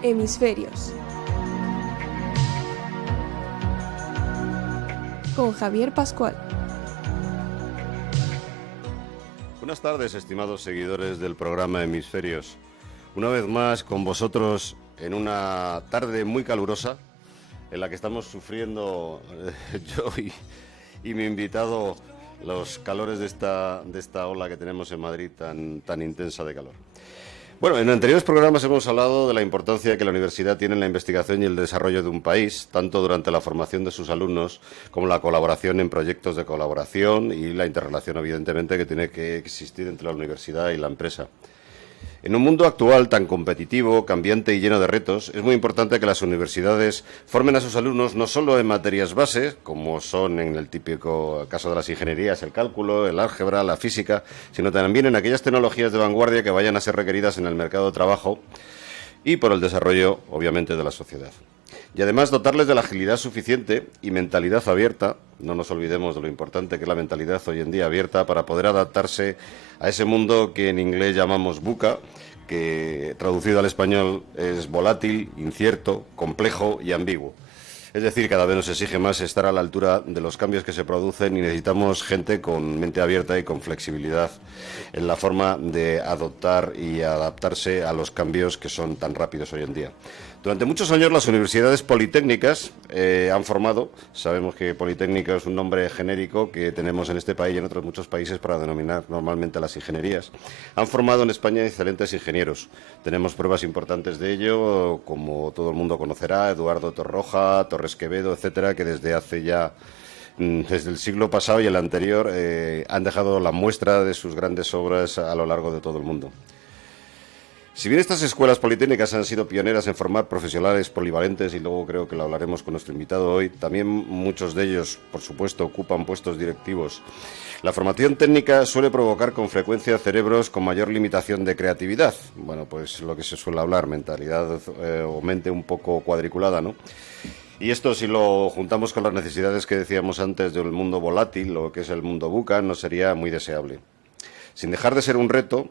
Hemisferios. Con Javier Pascual. Buenas tardes, estimados seguidores del programa Hemisferios. Una vez más con vosotros en una tarde muy calurosa en la que estamos sufriendo yo y mi invitado los calores de esta ola que tenemos en Madrid tan intensa de calor. Bueno, en anteriores programas hemos hablado de la importancia que la universidad tiene en la investigación y el desarrollo de un país, tanto durante la formación de sus alumnos como la colaboración en proyectos de colaboración y la interrelación, evidentemente, que tiene que existir entre la universidad y la empresa. En un mundo actual tan competitivo, cambiante y lleno de retos, es muy importante que las universidades formen a sus alumnos no solo en materias base, como son en el típico caso de las ingenierías, el cálculo, el álgebra, la física, sino también en aquellas tecnologías de vanguardia que vayan a ser requeridas en el mercado de trabajo y por el desarrollo, obviamente, de la sociedad. Y además dotarles de la agilidad suficiente y mentalidad abierta, no nos olvidemos de lo importante que es la mentalidad hoy en día abierta, para poder adaptarse a ese mundo que en inglés llamamos VUCA, que traducido al español es volátil, incierto, complejo y ambiguo. Es decir, cada vez nos exige más estar a la altura de los cambios que se producen y necesitamos gente con mente abierta y con flexibilidad en la forma de adoptar y adaptarse a los cambios que son tan rápidos hoy en día. Durante muchos años las universidades politécnicas han formado, sabemos que politécnico es un nombre genérico que tenemos en este país y en otros muchos países para denominar normalmente las ingenierías, han formado en España excelentes ingenieros. Tenemos pruebas importantes de ello, como todo el mundo conocerá, Eduardo Torroja, Torres Quevedo, etcétera, que desde hace ya desde el siglo pasado y el anterior han dejado la muestra de sus grandes obras a lo largo de todo el mundo. Si bien estas escuelas politécnicas han sido pioneras en formar profesionales polivalentes, y luego creo que lo hablaremos con nuestro invitado hoy, también muchos de ellos, por supuesto, ocupan puestos directivos. La formación técnica suele provocar con frecuencia cerebros con mayor limitación de creatividad. Bueno, pues lo que se suele hablar, mentalidad o mente un poco cuadriculada, ¿no? Y esto, si lo juntamos con las necesidades que decíamos antes del mundo volátil, lo que es el mundo VUCA, no sería muy deseable. Sin dejar de ser un reto,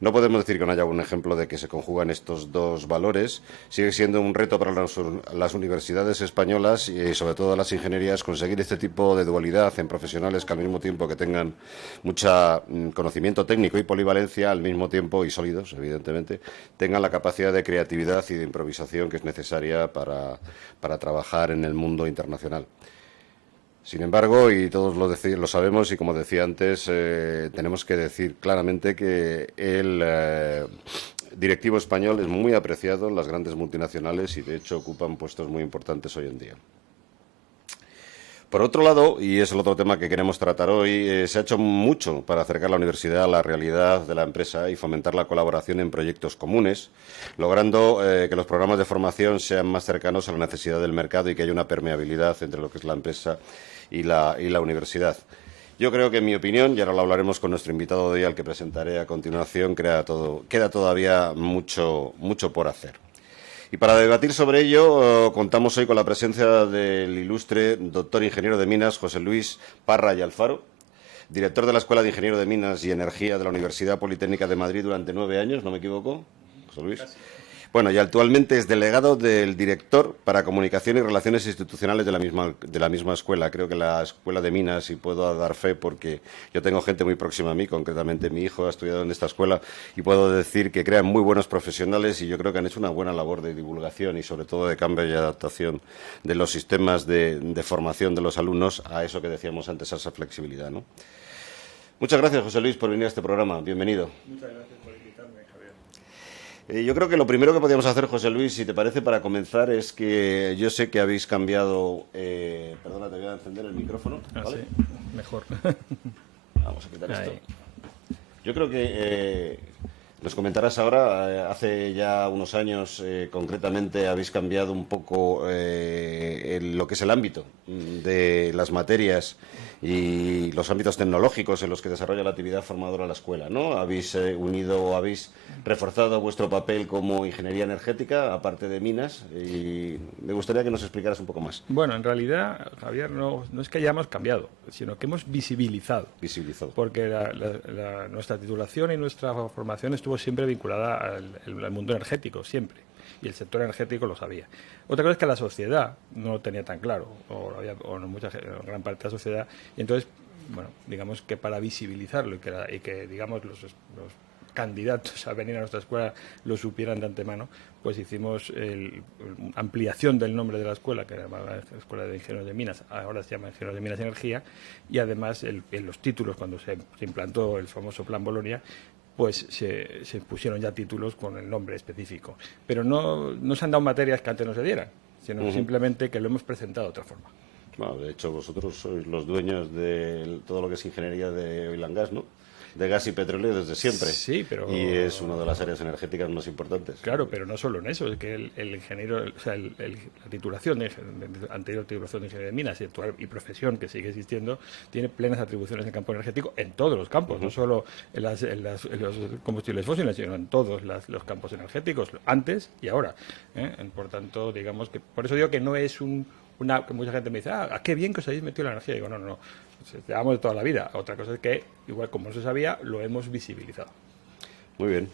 no podemos decir que no haya un ejemplo de que se conjugan estos dos valores. Sigue siendo un reto para las universidades españolas y sobre todo las ingenierías conseguir este tipo de dualidad en profesionales que al mismo tiempo que tengan mucho conocimiento técnico y polivalencia, al mismo tiempo, y sólidos, evidentemente, tengan la capacidad de creatividad y de improvisación que es necesaria para trabajar en el mundo internacional. Sin embargo, y todos lo sabemos, y como decía antes, tenemos que decir claramente que el directivo español es muy apreciado en las grandes multinacionales y, de hecho, ocupan puestos muy importantes hoy en día. Por otro lado, y es el otro tema que queremos tratar hoy, se ha hecho mucho para acercar la universidad a la realidad de la empresa y fomentar la colaboración en proyectos comunes, logrando que los programas de formación sean más cercanos a la necesidad del mercado y que haya una permeabilidad entre lo que es la empresa y la universidad. Yo creo que, en mi opinión, y ahora lo hablaremos con nuestro invitado de hoy, al que presentaré a continuación, queda todavía mucho por hacer. Y para debatir sobre ello, contamos hoy con la presencia del ilustre doctor ingeniero de Minas, José Luis Parra y Alfaro, director de la Escuela de Ingeniero de Minas y Energía de la Universidad Politécnica de Madrid durante 9 años, ¿no me equivoco, José Luis? Gracias. Bueno, y actualmente es delegado del director para Comunicación y Relaciones Institucionales de la misma escuela. Creo que la Escuela de Minas, y puedo dar fe porque yo tengo gente muy próxima a mí, concretamente mi hijo ha estudiado en esta escuela, y puedo decir que crean muy buenos profesionales y yo creo que han hecho una buena labor de divulgación y sobre todo de cambio y adaptación de los sistemas de formación de los alumnos a eso que decíamos antes, a esa flexibilidad, ¿no? Muchas gracias, José Luis, por venir a este programa. Bienvenido. Muchas gracias por invitarme, Javier. Yo creo que lo primero que podríamos hacer, José Luis, si te parece, para comenzar, es que yo sé que habéis cambiado... perdona, te voy a encender el micrófono. ¿Vale? Sí, mejor. Vamos a quitar esto. Yo creo que nos comentarás ahora, hace ya unos años, concretamente, habéis cambiado un poco lo que es el ámbito de las materias y los ámbitos tecnológicos en los que desarrolla la actividad formadora la escuela, ¿no? Habéis unido, habéis reforzado vuestro papel como ingeniería energética, aparte de minas, y me gustaría que nos explicaras un poco más. Bueno, en realidad, Javier, no es que hayamos cambiado, sino que hemos visibilizado. Porque nuestra titulación y nuestra formación estuvo siempre vinculada al mundo energético, siempre. y el sector energético lo sabía. Otra cosa es que la sociedad no lo tenía tan claro, o no gran parte de la sociedad, y entonces, bueno, digamos que para visibilizarlo y que digamos, los candidatos a venir a nuestra escuela lo supieran de antemano, pues hicimos ampliación del nombre de la escuela, que era la Escuela de Ingenieros de Minas, ahora se llama Ingenieros de Minas y Energía, y además en los títulos, cuando se implantó el famoso Plan Bolonia, pues se pusieron ya títulos con el nombre específico. Pero no se han dado materias que antes no se dieran, sino simplemente que lo hemos presentado de otra forma. Bueno, de hecho, vosotros sois los dueños de todo lo que es ingeniería de oil and gas, ¿no? De gas y petróleo desde siempre. Sí, pero... Y es una de las áreas energéticas más importantes. Claro, pero no solo en eso, es que el ingeniero, o sea, la titulación, anterior titulación de ingeniería de minas y profesión que sigue existiendo, tiene plenas atribuciones en el campo energético en todos los campos, no solo en los combustibles fósiles, sino en todos los campos energéticos, antes y ahora. Por tanto, digamos que, por eso digo que no es que mucha gente me dice, qué bien que os habéis metido en la energía. Digo, no. Llevamos de toda la vida. Otra cosa es que, igual como no se sabía, lo hemos visibilizado. Muy bien.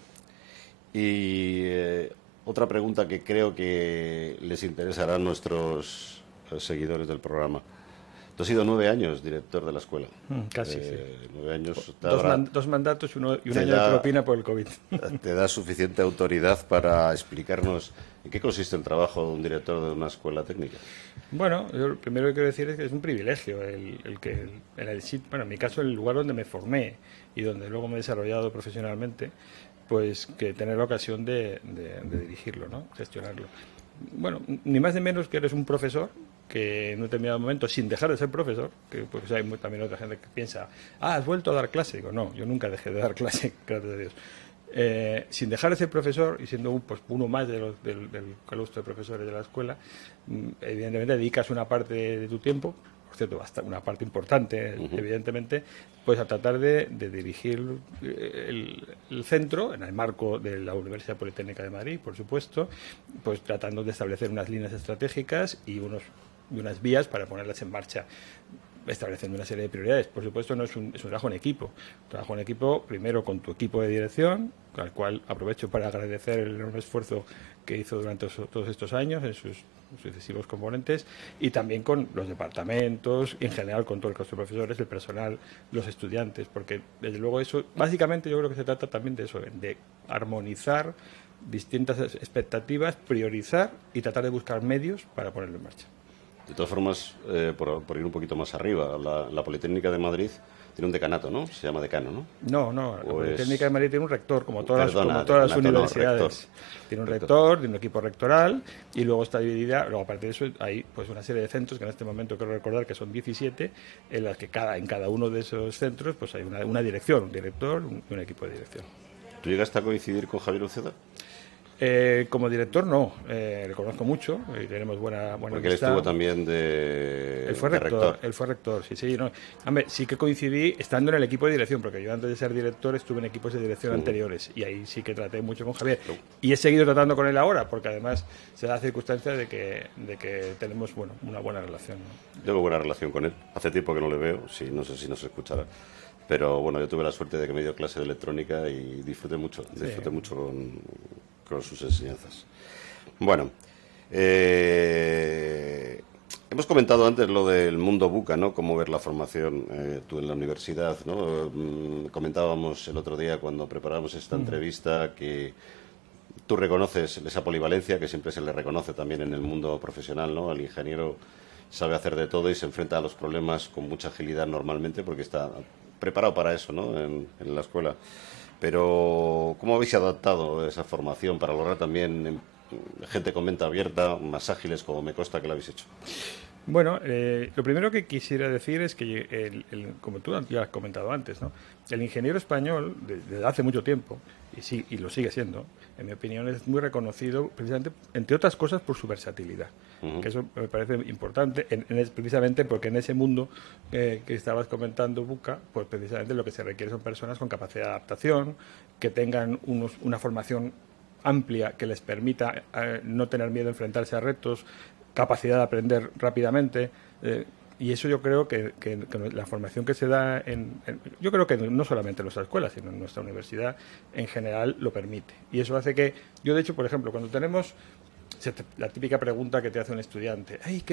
Y otra pregunta que creo que les interesará a nuestros seguidores del programa. Tú has sido 9 años director de la escuela. Casi, sí. 9 años. Dos mandatos y un año de propina por el COVID. ¿Te da suficiente autoridad para explicarnos en qué consiste el trabajo de un director de una escuela técnica? Bueno, yo lo primero que quiero decir es que es un privilegio en mi caso, el lugar donde me formé y donde luego me he desarrollado profesionalmente, pues que tener la ocasión de dirigirlo, ¿no? Gestionarlo. Bueno, ni más ni menos que eres un profesor que en un determinado momento, sin dejar de ser profesor, que pues hay también otra gente que piensa, has vuelto a dar clase. Digo, no, yo nunca dejé de dar clase, gracias a Dios. Sin dejar de ser profesor y siendo uno más del claustro de profesores de la escuela, evidentemente dedicas una parte de tu tiempo, por cierto, una parte importante, evidentemente, pues a tratar de dirigir el centro en el marco de la Universidad Politécnica de Madrid, por supuesto, pues tratando de establecer unas líneas estratégicas y unas vías para ponerlas en marcha, estableciendo una serie de prioridades. Por supuesto, no es un trabajo en equipo. Trabajo en equipo primero con tu equipo de dirección, al cual aprovecho para agradecer el enorme esfuerzo que hizo durante todos estos años en sus sucesivos componentes, y también con los departamentos, y en general con todo el claustro de profesores, el personal, los estudiantes, porque desde luego eso, básicamente yo creo que se trata también de eso, de armonizar distintas expectativas, priorizar y tratar de buscar medios para ponerlo en marcha. De todas formas, por ir un poquito más arriba, la Politécnica de Madrid tiene un decanato, ¿no? Se llama decano, ¿no? No, la Politécnica de Madrid tiene un rector, como todas las universidades. Tiene un rector, tiene un equipo rectoral, y luego está dividida, luego aparte de eso hay pues una serie de centros que en este momento quiero recordar que son 17, en las que en cada uno de esos centros pues hay una dirección, un director y un equipo de dirección. ¿Tú llegaste a coincidir con Javier Uceda? Como director no, le conozco mucho y tenemos buena porque él estuvo también de rector. Él fue rector, sí. No. Hombre, sí que coincidí estando en el equipo de dirección, porque yo antes de ser director estuve en equipos de dirección anteriores, y ahí sí que traté mucho con Javier. Y he seguido tratando con él ahora, porque además se da la circunstancia de que tenemos una buena relación, ¿no? Tengo buena relación con él. Hace tiempo que no le veo, no sé si nos escuchará. Pero bueno, yo tuve la suerte de que me dio clase de electrónica y disfruté mucho con sus enseñanzas. Bueno, hemos comentado antes lo del mundo buca, ¿no? Cómo ver la formación tú en la universidad, ¿no? Comentábamos el otro día cuando preparábamos esta entrevista que tú reconoces esa polivalencia que siempre se le reconoce también en el mundo profesional, ¿no? El ingeniero sabe hacer de todo y se enfrenta a los problemas con mucha agilidad normalmente porque está preparado para eso, ¿no? En la escuela. Pero, ¿cómo habéis adaptado esa formación para lograr también gente con mente abierta, más ágiles, como me consta que lo habéis hecho? Bueno, lo primero que quisiera decir es que, como tú ya has comentado antes, ¿no? El ingeniero español, desde hace mucho tiempo, y lo sigue siendo, en mi opinión, es muy reconocido precisamente, entre otras cosas, por su versatilidad. Que eso me parece importante, precisamente porque en ese mundo que estabas comentando, Buca, pues precisamente lo que se requiere son personas con capacidad de adaptación, que tengan una formación amplia que les permita no tener miedo a enfrentarse a retos, capacidad de aprender rápidamente, Y eso yo creo que la formación que se da yo creo que no solamente en nuestra escuela, sino en nuestra universidad en general lo permite. Y eso hace que, yo de hecho, por ejemplo, cuando tenemos la típica pregunta que te hace un estudiante, ay,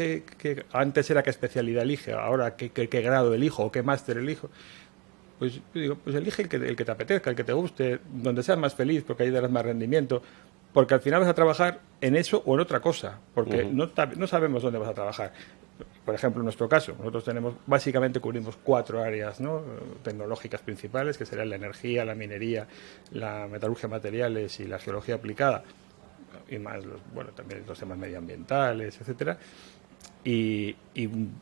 antes era qué especialidad elige, ahora qué grado elijo o qué máster elijo. Pues digo, pues elige el que te apetezca, el que te guste, donde seas más feliz, porque ahí darás más rendimiento. Porque al final vas a trabajar en eso o en otra cosa, porque no sabemos dónde vas a trabajar. Por ejemplo, en nuestro caso, nosotros básicamente cubrimos 4 áreas, ¿no?, tecnológicas principales, que serían la energía, la minería, la metalurgia de materiales y la geología aplicada, y más, también los temas medioambientales, etcétera. Y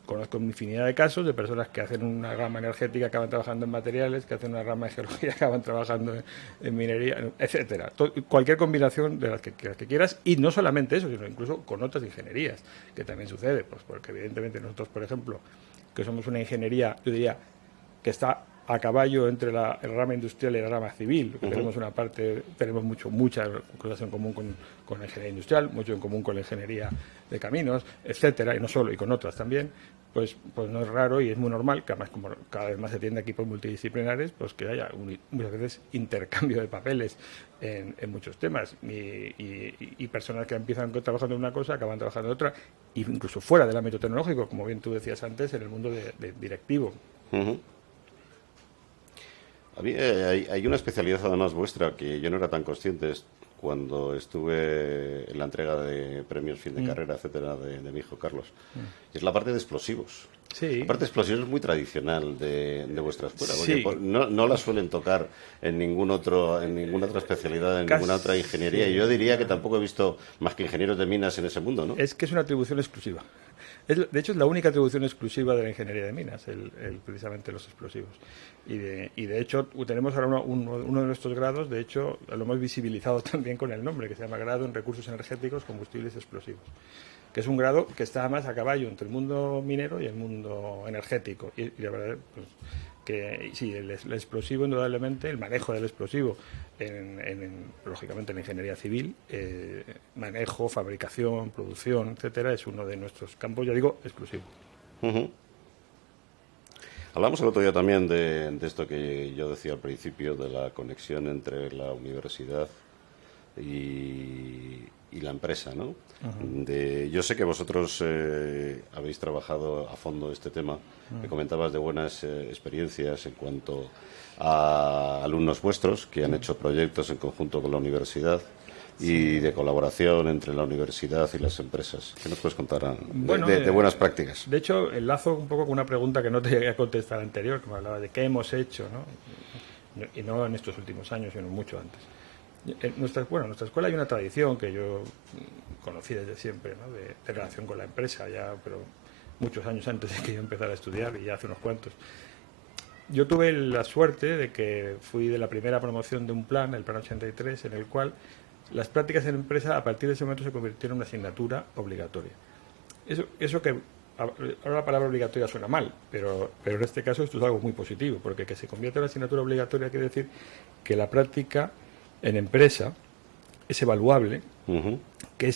conozco infinidad de casos de personas que hacen una rama energética, acaban trabajando en materiales, que hacen una rama de geología, acaban trabajando en minería, etcétera. Cualquier combinación de las que quieras, y no solamente eso, sino incluso con otras ingenierías, que también sucede, pues porque evidentemente nosotros, por ejemplo, que somos una ingeniería, yo diría, que está a caballo entre la rama industrial y la rama civil. Tenemos una parte, tenemos muchas cosas en común con la ingeniería industrial, mucho en común con la ingeniería de caminos, etcétera, y no solo, y con otras también. Pues no es raro y es muy normal que además, como cada vez más se tiende a equipos multidisciplinares, pues que haya muchas veces intercambio de papeles en muchos temas, y personas que empiezan trabajando en una cosa acaban trabajando en otra, incluso fuera del ámbito tecnológico, como bien tú decías antes, en el mundo de directivo. Hay una especialidad además vuestra que yo no era tan consciente cuando estuve en la entrega de premios fin de carrera, etcétera, de mi hijo Carlos. Es la parte de explosivos. Sí. La parte de explosivos es muy tradicional de vuestra escuela, Sí. porque no la suelen tocar en ninguna otra especialidad, en ninguna otra ingeniería. Y yo diría que tampoco he visto más que ingenieros de minas en ese mundo, ¿no? Es que es una atribución exclusiva. De hecho, es la única atribución exclusiva de la ingeniería de minas, precisamente los explosivos. Y de hecho, tenemos ahora uno de nuestros grados, de hecho, lo hemos visibilizado también con el nombre, que se llama Grado en Recursos Energéticos, Combustibles Explosivos, que es un grado que está más a caballo entre el mundo minero y el mundo energético. Y la verdad, pues, que sí, el explosivo, indudablemente, el manejo del explosivo, lógicamente en la ingeniería civil, manejo, fabricación, producción, etcétera, es uno de nuestros campos, ya digo, exclusivos. Hablamos el otro día también de esto que yo decía al principio, de la conexión entre la universidad y la empresa, ¿no? Yo sé que vosotros habéis trabajado a fondo este tema. Me comentabas de buenas experiencias en cuanto a alumnos vuestros que han hecho proyectos en conjunto con la universidad y de colaboración entre la universidad y las empresas. ¿Qué nos puedes contar de buenas prácticas? De hecho, enlazo un poco con una pregunta que no te llegué a contestar anterior, que me hablaba de qué hemos hecho, ¿no? Y no en estos últimos años, sino mucho antes. En nuestra escuela hay una tradición que yo conocí desde siempre, ¿no?, de relación con la empresa, pero muchos años antes de que yo empezara a estudiar, y ya hace unos cuantos. Yo tuve la suerte de que fui de la primera promoción de un plan, el Plan 83, en el cual las prácticas en empresa a partir de ese momento se convirtieron en una asignatura obligatoria. Eso que ahora la palabra obligatoria suena mal, pero en este caso esto es algo muy positivo, porque que se convierta en una asignatura obligatoria quiere decir que la práctica en empresa es evaluable, que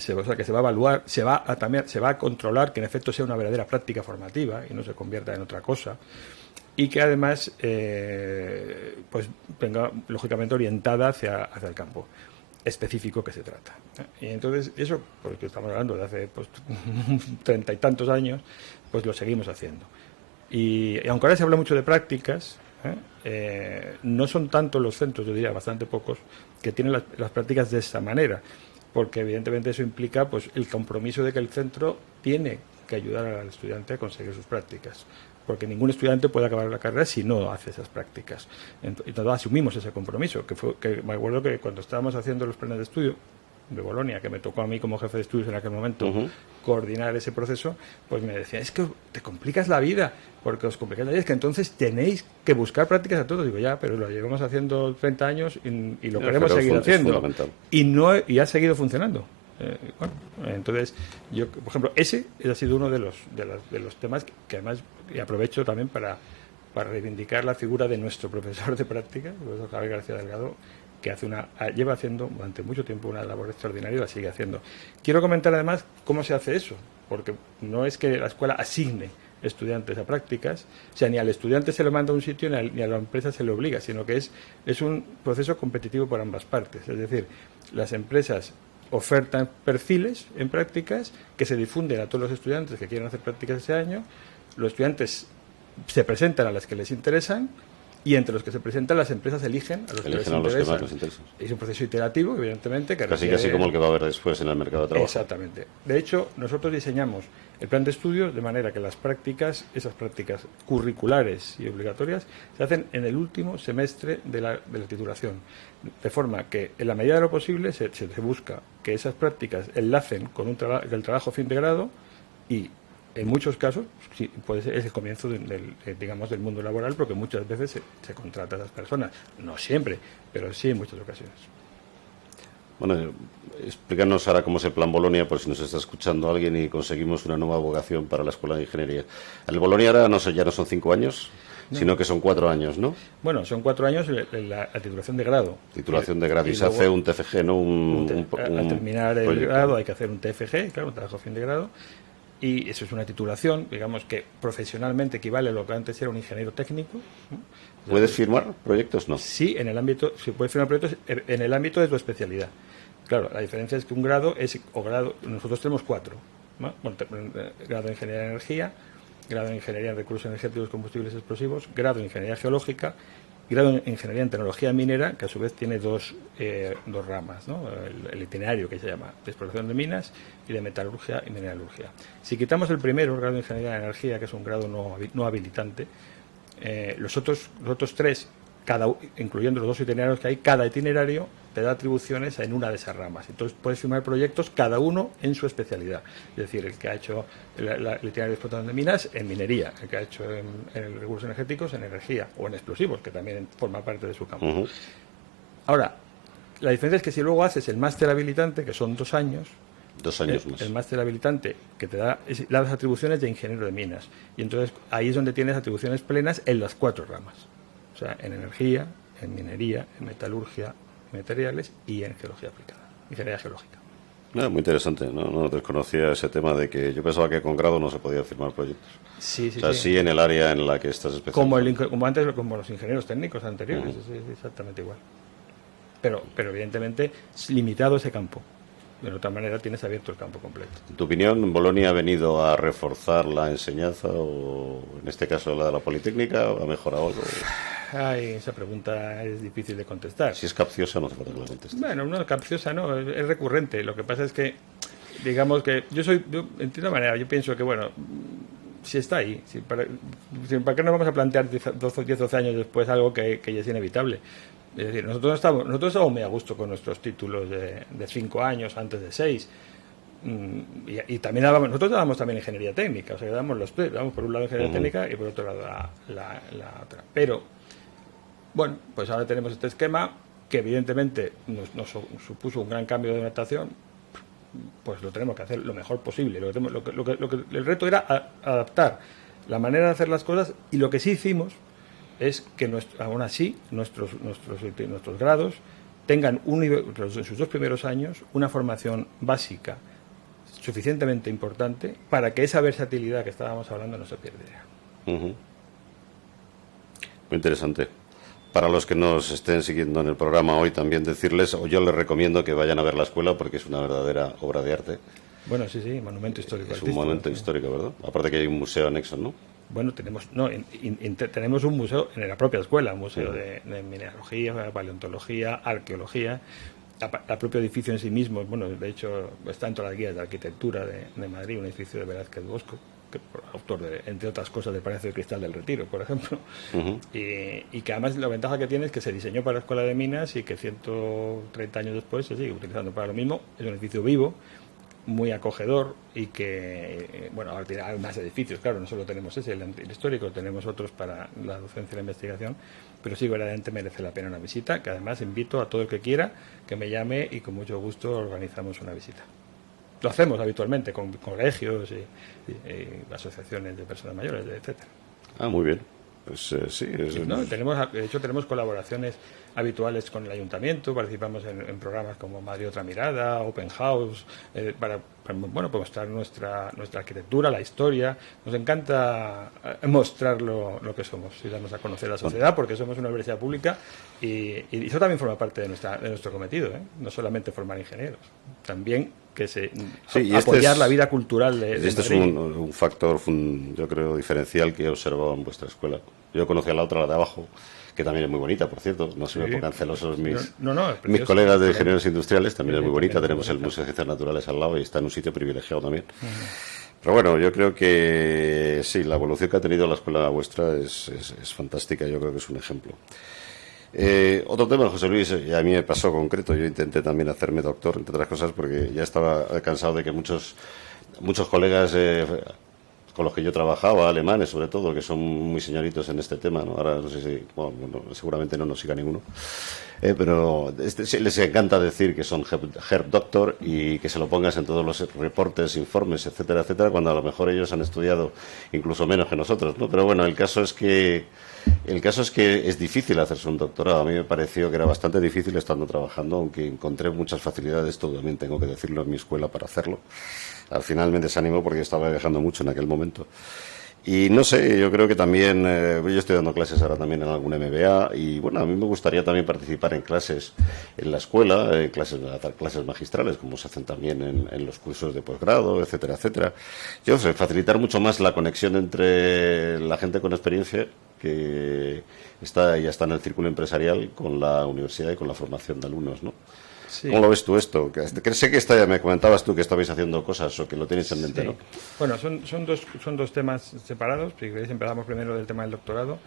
se va a evaluar, se va a controlar que en efecto sea una verdadera práctica formativa y no se convierta en otra cosa, y que además pues venga lógicamente orientada hacia el campo específico que se trata. Y entonces eso, porque estamos hablando de hace 30 y tantos años, pues lo seguimos haciendo. Y aunque ahora se habla mucho de prácticas, no son tanto los centros, yo diría bastante pocos, que tienen las prácticas de esa manera, porque evidentemente eso implica pues el compromiso de que el centro tiene que ayudar al estudiante a conseguir sus prácticas, porque ningún estudiante puede acabar la carrera si no hace esas prácticas. Entonces asumimos ese compromiso, que me acuerdo que cuando estábamos haciendo los planes de estudio de Bolonia, que me tocó a mí como jefe de estudios en aquel momento coordinar ese proceso, pues me decía, es que te complicas la vida, porque os complicáis la vida, es que entonces tenéis que buscar prácticas a todos. Digo, ya, pero lo llevamos haciendo 30 años y lo queremos seguir haciendo. Y ha seguido funcionando. Entonces, yo, por ejemplo, ese ha sido uno de los temas que además, y aprovecho también para reivindicar la figura de nuestro profesor de práctica, el profesor Javier García Delgado, que lleva haciendo durante mucho tiempo una labor extraordinaria y la sigue haciendo. Quiero comentar además cómo se hace eso, porque no es que la escuela asigne estudiantes a prácticas, o sea, ni al estudiante se le manda a un sitio ni a la empresa se le obliga, sino que es un proceso competitivo por ambas partes. Es decir, las empresas ofertan perfiles en prácticas que se difunden a todos los estudiantes que quieran hacer prácticas ese año, los estudiantes se presentan a las que les interesan y entre los que se presentan las empresas eligen a los que les interesan. Es un proceso iterativo, evidentemente. Que casi como el que va a haber después en el mercado de trabajo. Exactamente. De hecho, nosotros diseñamos el plan de estudios de manera que las prácticas, esas prácticas curriculares y obligatorias, se hacen en el último semestre de la titulación. De forma que, en la medida de lo posible, se busca que esas prácticas enlacen con el trabajo fin de grado y, en muchos casos, sí, puede ser, es el comienzo del mundo laboral, porque muchas veces se contrata a esas personas. No siempre, pero sí en muchas ocasiones. Bueno, explícanos ahora cómo es el Plan Bolonia, por si nos está escuchando alguien y conseguimos una nueva vocación para la Escuela de Ingeniería. El Bolonia ahora ya no son 5 años, sino que son 4 años, ¿no? Bueno, son 4 años la titulación de grado. Titulación de grado, y se hace un TFG, ¿no? Al terminar el grado hay que hacer un TFG, claro, un trabajo fin de grado, y eso es una titulación, digamos, que profesionalmente equivale a lo que antes era un ingeniero técnico, ¿no? ¿Puedes firmar proyectos? No. Sí, se puede firmar proyectos en el ámbito de tu especialidad. Claro, la diferencia es que un grado nosotros tenemos 4, ¿no? Bueno, grado de Ingeniería en Energía, grado en Ingeniería en Recursos Energéticos, Combustibles Explosivos, grado en Ingeniería Geológica y grado en Ingeniería en Tecnología Minera, que a su vez tiene dos ramas, ¿no? El itinerario, que se llama de exploración de minas, y de metalurgia y mineralurgia. Si quitamos el primero, el grado de Ingeniería en Energía, que es un grado no habilitante, los otros 3, incluyendo los 2 itinerarios que hay, cada itinerario te da atribuciones en una de esas ramas. Entonces puedes firmar proyectos cada uno en su especialidad. Es decir, el que ha hecho el itinerario de explotación de minas en minería, el que ha hecho en recursos energéticos en energía, o en explosivos, que también forma parte de su campo. Uh-huh. Ahora, la diferencia es que si luego haces el máster habilitante, que son 2 años, 2 años más. El máster habilitante que te da las atribuciones de ingeniero de minas. Y entonces ahí es donde tienes atribuciones plenas en las 4 ramas. O sea, en energía, en minería, en metalurgia, en materiales y en geología aplicada, ingeniería geológica. Muy interesante, no desconocía ese tema de que yo pensaba que con grado no se podía firmar proyectos. Sí. Sí en el área en la que estás especializado. Como los ingenieros técnicos anteriores, es exactamente igual. Pero evidentemente es limitado ese campo. De otra manera tienes abierto el campo completo. ¿En tu opinión, Bolonia ha venido a reforzar la enseñanza o, en este caso, la de la Politécnica, o ha mejorado algo? Ay, esa pregunta es difícil de contestar. Si es capciosa, no hace falta que la contestes. Bueno, no, capciosa no, es recurrente. Lo que pasa es que, digamos que yo entiendo manera, yo pienso que, bueno, si está ahí, ¿para qué nos vamos a plantear 10 o 12 años después algo que ya es inevitable? Es decir, nosotros estamos muy a gusto con nuestros títulos de 5 años antes de 6. Y también nosotros dábamos también ingeniería técnica, o sea, dábamos por un lado ingeniería técnica y por otro lado la otra. Pero, bueno, pues ahora tenemos este esquema que evidentemente nos supuso un gran cambio de orientación, pues lo tenemos que hacer lo mejor posible. El reto era adaptar la manera de hacer las cosas, y lo que sí hicimos es que aún así nuestros grados tengan en sus 2 primeros años una formación básica suficientemente importante para que esa versatilidad que estábamos hablando no se perdiera. Muy interesante. Para los que nos estén siguiendo en el programa hoy, también decirles, o yo les recomiendo que vayan a ver la escuela, porque es una verdadera obra de arte. Bueno, sí, monumento histórico. Es un monumento histórico, ¿verdad? Aparte que hay un museo anexo, ¿no? Bueno, tenemos un museo en la propia escuela, un museo de mineralogía, paleontología, arqueología. El propio edificio en sí mismo, bueno, de hecho está en todas las guías de arquitectura de Madrid, un edificio de Velázquez Bosco, que autor entre otras cosas, del Palacio de Cristal del Retiro, por ejemplo. Y que además la ventaja que tiene es que se diseñó para la Escuela de Minas y que 130 años después se sigue utilizando para lo mismo. Es un edificio vivo, muy acogedor, y que, bueno, ahora tiene más edificios, claro, no solo tenemos ese, el histórico, tenemos otros para la docencia y la investigación, pero sí, verdaderamente merece la pena una visita, que además invito a todo el que quiera que me llame y con mucho gusto organizamos una visita. Lo hacemos habitualmente con colegios y asociaciones de personas mayores, etcétera. Muy bien. Sí, ¿no? De hecho, tenemos colaboraciones habituales con el ayuntamiento, participamos en programas como Madrid Otra Mirada, Open House, para bueno, pues mostrar nuestra arquitectura, la historia. Nos encanta mostrar lo que somos y darnos a conocer a la sociedad, porque somos una universidad pública y eso también forma parte de nuestro cometido, ¿eh? No solamente formar ingenieros, también apoyar la vida cultural de Este es un factor, yo creo, diferencial que he observado en vuestra escuela. Yo conocí a la otra, la de abajo, que también es muy bonita, por cierto. No se me pongan celosos mis colegas de ingenieros industriales, también es muy bonita. Tenemos el Museo de Ciencias Naturales al lado y está en un sitio privilegiado también. Pero bueno, yo creo que sí, la evolución que ha tenido la escuela vuestra es fantástica. Yo creo que es un ejemplo. Otro tema, José Luis, y a mí me pasó concreto. Yo intenté también hacerme doctor, entre otras cosas, porque ya estaba cansado de que muchos colegas con los que yo trabajaba, alemanes sobre todo, que son muy señoritos en este tema, ¿no? Ahora no sé si, bueno, seguramente no nos siga ninguno, pero les encanta decir que son Herr Doctor y que se lo pongas en todos los reportes, informes, etcétera, etcétera, cuando a lo mejor ellos han estudiado incluso menos que nosotros, ¿no? Pero bueno, el caso es que es difícil hacerse un doctorado. A mí me pareció que era bastante difícil estando trabajando, aunque encontré muchas facilidades, todo también tengo que decirlo, en mi escuela para hacerlo. Al final me desanimó porque estaba viajando mucho en aquel momento. Y no sé, yo creo que también, yo estoy dando clases ahora también en algún MBA y bueno, a mí me gustaría también participar en clases en la escuela, clases magistrales, como se hacen también en los cursos de posgrado, etcétera, etcétera. Yo sé, facilitar mucho más la conexión entre la gente con experiencia que ya está en el círculo empresarial con la universidad y con la formación de alumnos, ¿no? Sí. ¿Cómo lo ves tú esto? Sé que me comentabas tú que estabais haciendo cosas o que lo tienes en mente, sí. ¿No? Bueno, son dos temas separados. Si queréis, empezamos primero del tema del doctorado.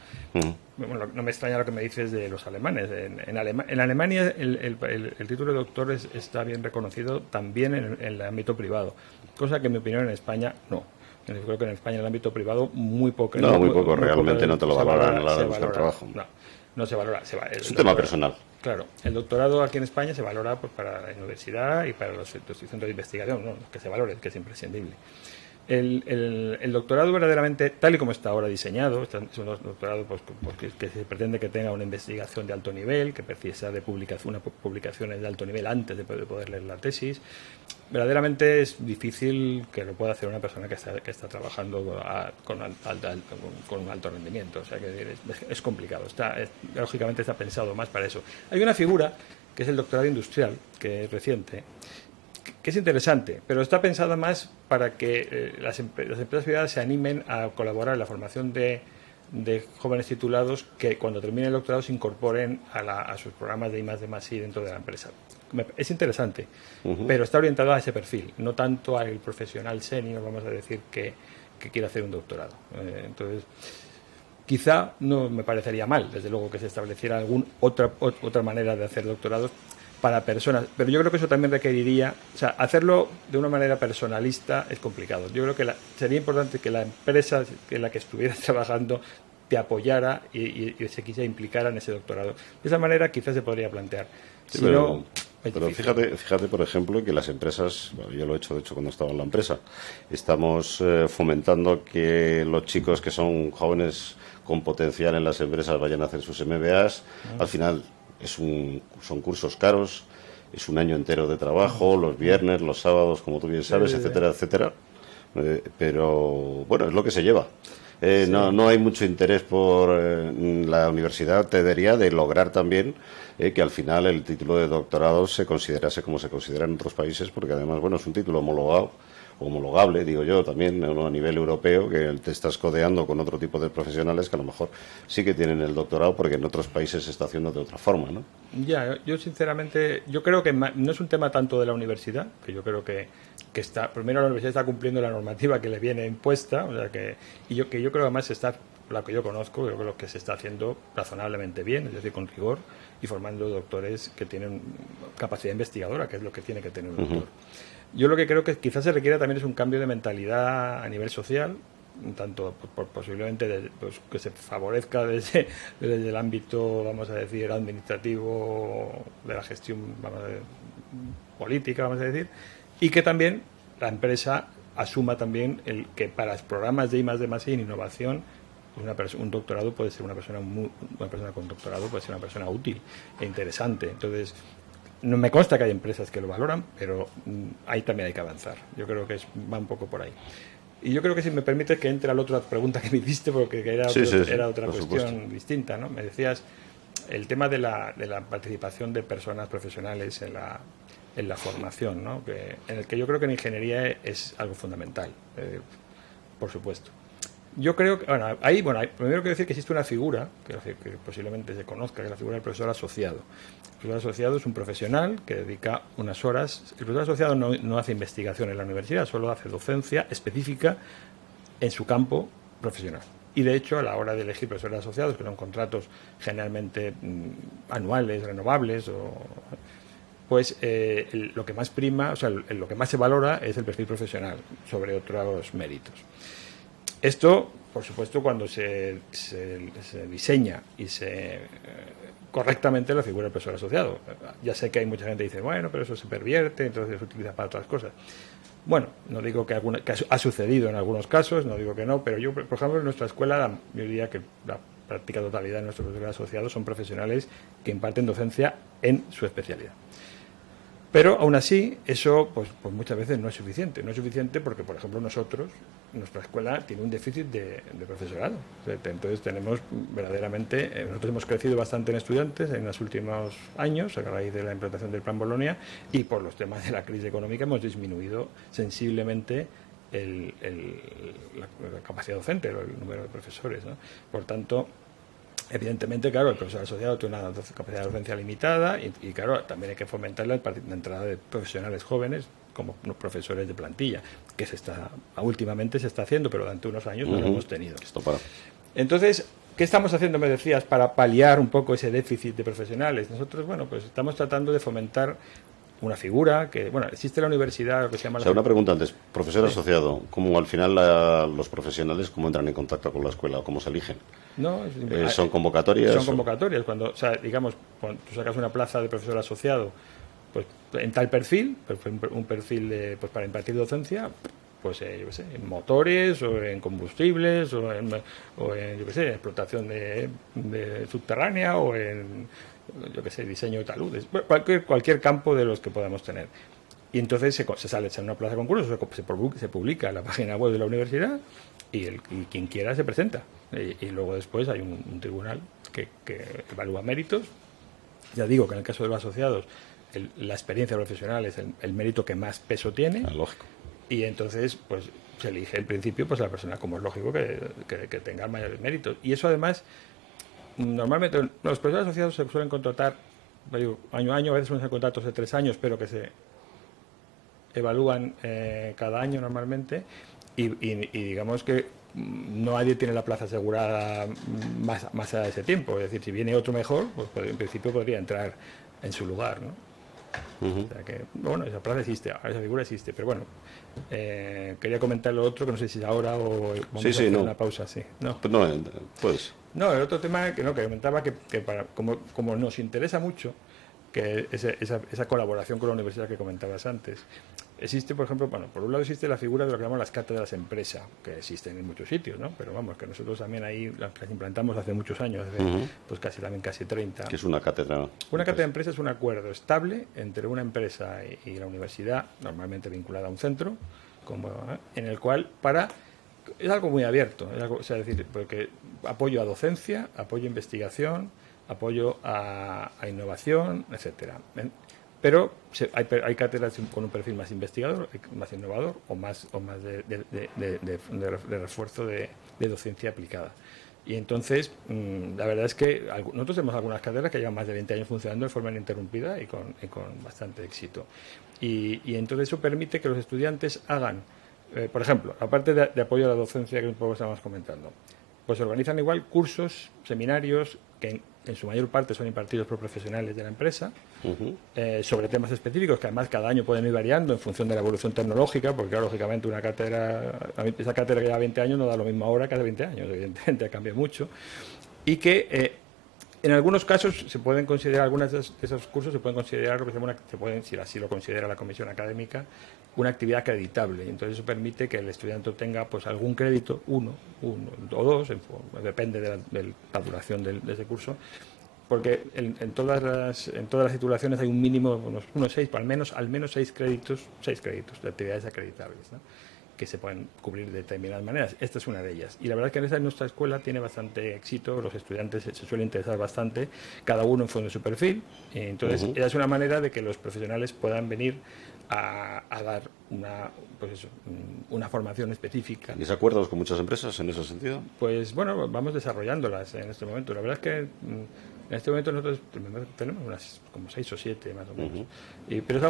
Bueno, no me extraña lo que me dices de los alemanes. En Alemania el título de doctor está bien reconocido también en el ámbito privado, cosa que en mi opinión en España no. Yo creo que en España en el ámbito privado muy poco. Muy poco, realmente no te lo valoran a la hora de buscar trabajo. No se valora. Es un tema personal. Claro, el doctorado aquí en España se valora pues, para la universidad y para los centros de investigación, ¿no? Que se valore, que es imprescindible. El doctorado verdaderamente, tal y como está ahora diseñado, es un doctorado pues, que se pretende que tenga una investigación de alto nivel, que precisa de publicaciones de alto nivel antes de poder leer la tesis. Verdaderamente es difícil que lo pueda hacer una persona que está trabajando con un alto rendimiento. O sea que es complicado. Lógicamente está pensado más para eso. Hay una figura que es el doctorado industrial, que es reciente, que es interesante, pero está pensada más para que las empresas privadas se animen a colaborar en la formación de jóvenes titulados que cuando terminen el doctorado se incorporen a sus programas de I+D+I dentro de la empresa. Es interesante, pero está orientado a ese perfil, no tanto al profesional senior, vamos a decir, que quiere hacer un doctorado. Entonces, quizá no me parecería mal, desde luego, que se estableciera otra manera de hacer doctorados para personas, pero yo creo que eso también requeriría, o sea, hacerlo de una manera personalista es complicado. Yo creo que sería importante que la empresa en la que estuvieras trabajando te apoyara y se quisiera implicar en ese doctorado. De esa manera quizás se podría plantear. Sí, pero fíjate, por ejemplo, que las empresas, bueno, yo lo he hecho, de hecho, cuando estaba en la empresa, estamos fomentando que los chicos que son jóvenes con potencial en las empresas vayan a hacer sus MBAs. Al final son cursos caros, es un año entero de trabajo, los viernes, los sábados, como tú bien sabes, etcétera, etcétera. Pero bueno, es lo que se lleva. No hay mucho interés por la universidad. Debería de lograr también que al final el título de doctorado se considerase como se considera en otros países, porque además, bueno, es un título homologable, digo yo, también a nivel europeo, que te estás codeando con otro tipo de profesionales que a lo mejor sí que tienen el doctorado, porque en otros países se está haciendo de otra forma, ¿no? Ya, yo sinceramente, yo creo que no es un tema tanto de la universidad, que yo creo que primero la universidad está cumpliendo la normativa que le viene impuesta, o sea yo creo que además la que yo conozco, yo creo que se está haciendo razonablemente bien, es decir, con rigor, y formando doctores que tienen capacidad investigadora, que es lo que tiene que tener un doctor. Yo lo que creo que quizás se requiere también es un cambio de mentalidad a nivel social, tanto posiblemente pues, que se favorezca desde el ámbito, vamos a decir, administrativo, de la gestión política, vamos a decir, y que también la empresa asuma también que para los programas de I+D+I en innovación un doctorado puede ser una persona con doctorado puede ser una persona útil e interesante. Entonces, no me consta que hay empresas que lo valoran, pero ahí también hay que avanzar. Yo creo que va un poco por ahí. Y yo creo que, si me permites, que entre a la otra pregunta que me hiciste, porque era otra cuestión distinta, ¿no? Me decías el tema de la participación de personas profesionales en la formación, ¿no? En el que yo creo que en ingeniería es algo fundamental, por supuesto. Yo creo que, primero quiero decir que existe una figura que posiblemente se conozca, que es la figura del profesor asociado. El profesor asociado es un profesional que dedica unas horas. El profesor asociado no hace investigación en la universidad, solo hace docencia específica en su campo profesional. Y de hecho, a la hora de elegir profesores asociados, que son contratos generalmente anuales, renovables, pues lo que más prima, o sea, lo que más se valora es el perfil profesional sobre otros méritos. Esto, por supuesto, cuando se diseña y correctamente la figura del profesor asociado. Ya sé que hay mucha gente que dice, bueno, pero eso se pervierte, entonces se utiliza para otras cosas. Bueno, no digo que ha sucedido en algunos casos, no digo que no, pero yo, por ejemplo, en nuestra escuela, yo diría que la práctica totalidad de nuestros profesores asociados son profesionales que imparten docencia en su especialidad. Pero aún así, eso pues muchas veces no es suficiente. No es suficiente porque, por ejemplo, nuestra escuela tiene un déficit de profesorado. Entonces tenemos verdaderamente, nosotros hemos crecido bastante en estudiantes en los últimos años a raíz de la implantación del Plan Bolonia, y por los temas de la crisis económica hemos disminuido sensiblemente la capacidad docente, el número de profesores, ¿no? Por tanto, evidentemente, claro, el profesor asociado tiene una capacidad de docencia limitada y claro, también hay que fomentar la entrada de profesionales jóvenes como profesores de plantilla, que últimamente se está haciendo, pero durante unos años no lo hemos tenido. Entonces, ¿qué estamos haciendo, me decías, para paliar un poco ese déficit de profesionales? Nosotros, pues estamos tratando de fomentar una figura que, existe en la universidad, lo que se llama... Una pregunta antes. Profesor asociado, ¿cómo al final los profesionales cómo entran en contacto con la escuela o cómo se eligen? ¿Son convocatorias? Son convocatorias. Cuando tú sacas una plaza de profesor asociado, pues en tal perfil, un perfil para impartir docencia, pues yo sé, en motores o en combustibles o en explotación de subterránea o en diseño de taludes, cualquier campo de los que podamos tener. Y entonces se sale en una plaza de concurso, se publica en la página web de la universidad y quien quiera se presenta. Y luego después hay un tribunal que evalúa méritos. Ya digo que en el caso de los asociados la experiencia profesional es el mérito que más peso tiene. Lógico. Y entonces pues se elige en principio pues la persona, como es lógico, que tenga mayores méritos. Y eso además, normalmente los profesores asociados se suelen contratar año a año, a veces suelen ser contratos de 3 años, pero que se evalúan cada año normalmente, y digamos que nadie tiene la plaza asegurada más allá de ese tiempo. Es decir, si viene otro mejor, pues en principio podría entrar en su lugar, ¿no? O sea que, esa plaza existe, esa figura existe, pero quería comentar lo otro, que no sé si es ahora o vamos a hacer una pausa. Sí, no. Pues. No, el otro tema que comentaba que como nos interesa mucho que esa colaboración con la universidad que comentabas antes, existe, por ejemplo, por un lado existe la figura de lo que llamamos las cátedras empresa, que existen en muchos sitios, ¿no? Pero que nosotros también ahí las implantamos hace muchos años, casi 30. ¿Qué es una cátedra? Una cátedra empresa es un acuerdo estable entre una empresa y la universidad, normalmente vinculada a un centro, en el cual es algo muy abierto, es decir, porque apoyo a docencia, apoyo a investigación, apoyo a innovación, etcétera. Pero hay cátedras con un perfil más investigador, más innovador o más de refuerzo de docencia aplicada. Y entonces, la verdad es que nosotros tenemos algunas cátedras que llevan más de 20 años funcionando de forma ininterrumpida y con bastante éxito. Y entonces eso permite que los estudiantes hagan, por ejemplo, aparte de apoyo a la docencia que un poco estábamos comentando, pues se organizan igual cursos, seminarios que en su mayor parte son impartidos por profesionales de la empresa, sobre temas específicos que además cada año pueden ir variando en función de la evolución tecnológica, porque claro, lógicamente esa cátedra que lleva 20 años no da lo mismo ahora que hace 20 años, evidentemente cambia mucho, y que En algunos casos se pueden considerar, algunos de esos cursos se pueden considerar lo que se llama si así lo considera la comisión académica, una actividad acreditable. Entonces eso permite que el estudiante obtenga pues algún crédito, uno o dos, depende de la duración de ese curso, porque en todas las titulaciones hay un mínimo, unos 6, al menos 6 créditos de actividades acreditables, ¿no?, que se pueden cubrir de determinadas maneras. Esta es una de ellas. Y la verdad es que nuestra escuela tiene bastante éxito, los estudiantes se suelen interesar bastante, cada uno en función de su perfil. Entonces, esa es una manera de que los profesionales puedan venir a dar una formación específica. ¿Y acuerdos con muchas empresas en ese sentido? Pues bueno, vamos desarrollándolas en este momento. La verdad es que en este momento nosotros tenemos unas como 6 o 7 más o menos. Pero es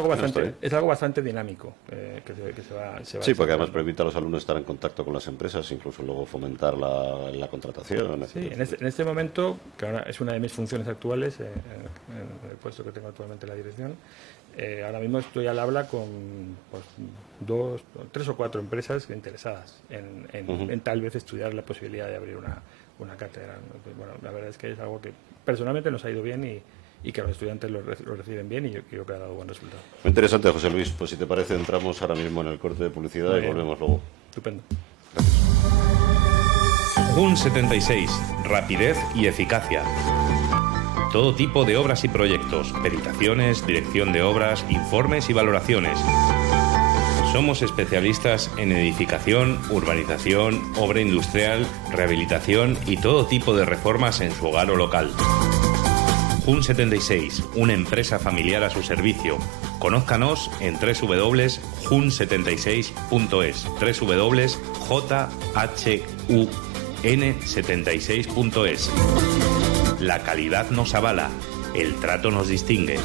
algo bastante dinámico que se va sí, porque además permite a los alumnos estar en contacto con las empresas, incluso luego fomentar la contratación. Sí, en este momento, que ahora es una de mis funciones actuales, en el puesto que tengo actualmente en la dirección, ahora mismo estoy al habla con 3 o 4 empresas interesadas en tal vez estudiar la posibilidad de abrir una cátedra. Bueno, la verdad es que es algo que personalmente nos ha ido bien y que los estudiantes lo reciben bien, y yo creo que ha dado buen resultado. Muy interesante, José Luis. Pues si te parece, entramos ahora mismo en el corte de publicidad y volvemos luego. Estupendo. JUN 76. Rapidez y eficacia. Todo tipo de obras y proyectos, peritaciones, dirección de obras, informes y valoraciones. Somos especialistas en edificación, urbanización, obra industrial, rehabilitación y todo tipo de reformas en su hogar o local. JUN 76, una empresa familiar a su servicio. Conózcanos en www.jun76.es, www.jhun76.es. La calidad nos avala, el trato nos distingue.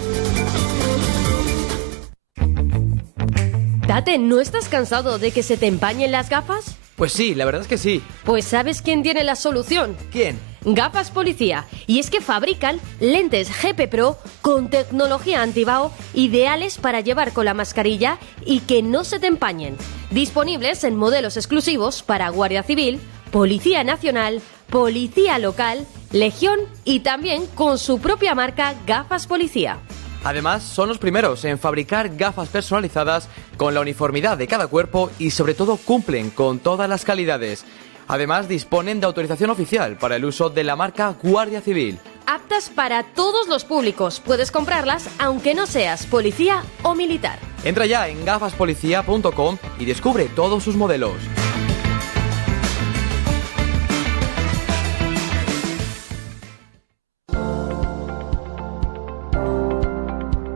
Tate, ¿no estás cansado de que se te empañen las gafas? Pues sí, la verdad es que sí. Pues ¿sabes quién tiene la solución? ¿Quién? Gafas Policía. Y es que fabrican lentes GP Pro con tecnología antibao, ideales para llevar con la mascarilla y que no se te empañen. Disponibles en modelos exclusivos para Guardia Civil, Policía Nacional, Policía Local, Legión y también con su propia marca Gafas Policía. Además, son los primeros en fabricar gafas personalizadas con la uniformidad de cada cuerpo y sobre todo cumplen con todas las calidades. Además, disponen de autorización oficial para el uso de la marca Guardia Civil. Aptas para todos los públicos. Puedes comprarlas aunque no seas policía o militar. Entra ya en gafaspolicia.com y descubre todos sus modelos.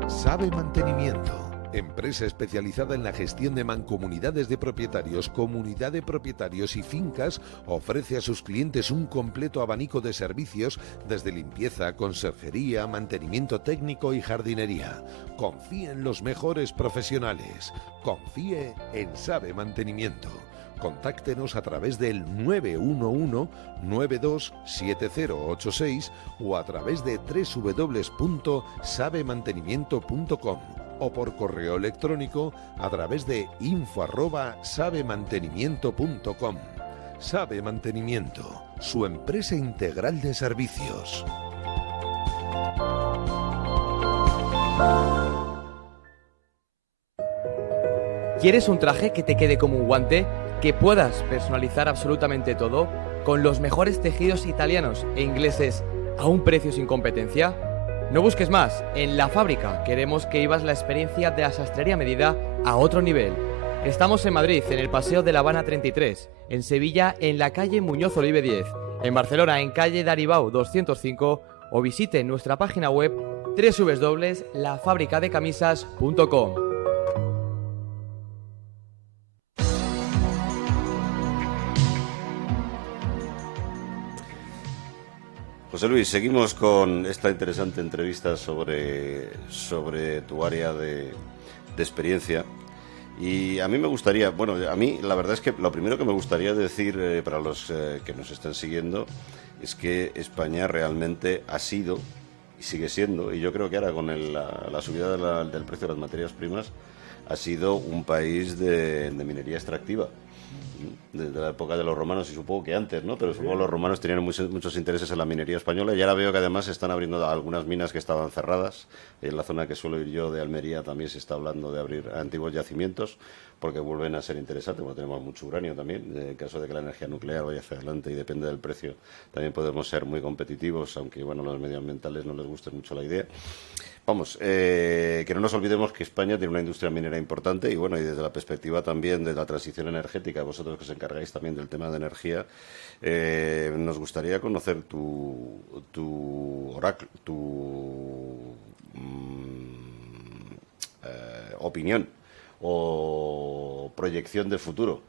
Sabe Mantenimiento, empresa especializada en la gestión de mancomunidades de propietarios, comunidad de propietarios y fincas, ofrece a sus clientes un completo abanico de servicios desde limpieza, conserjería, mantenimiento técnico y jardinería. Confíe en los mejores profesionales. Confíe en Sabe Mantenimiento. Contáctenos a través del 911-927086 o a través de www.sabemantenimiento.com o por correo electrónico a través de info@sabemantenimiento.com. Sabe Mantenimiento, su empresa integral de servicios. ¿Quieres un traje que te quede como un guante? ¿Que puedas personalizar absolutamente todo? ¿Con los mejores tejidos italianos e ingleses a un precio sin competencia? No busques más. En La Fábrica queremos que vivas la experiencia de la sastrería a medida a otro nivel. Estamos en Madrid, en el Paseo de La Habana 33, en Sevilla, en la calle Muñoz Olive 10, en Barcelona, en calle Daribao 205, o visite nuestra página web www.lafabricadecamisas.com. José Luis, seguimos con esta interesante entrevista sobre tu área de experiencia. Y a mí me gustaría, a mí la verdad es que lo primero que me gustaría decir para los que nos están siguiendo es que España realmente ha sido y sigue siendo, y yo creo que ahora con la subida del precio de las materias primas, ha sido un país de minería extractiva. desde la época de los romanos y supongo que antes, ¿no? Pero supongo que los romanos tenían muchos intereses en la minería española y ahora veo que además se están abriendo algunas minas que estaban cerradas. En la zona que suelo ir yo de Almería también se está hablando de abrir antiguos yacimientos porque vuelven a ser interesantes, porque tenemos mucho uranio también. En caso de que la energía nuclear vaya hacia adelante y depende del precio, también podemos ser muy competitivos, aunque bueno, a los medioambientales no les guste mucho la idea. Vamos, que no nos olvidemos que España tiene una industria minera importante y bueno, y desde la perspectiva también de la transición energética, vosotros que os encargáis también del tema de energía, nos gustaría conocer tu opinión o proyección de futuro.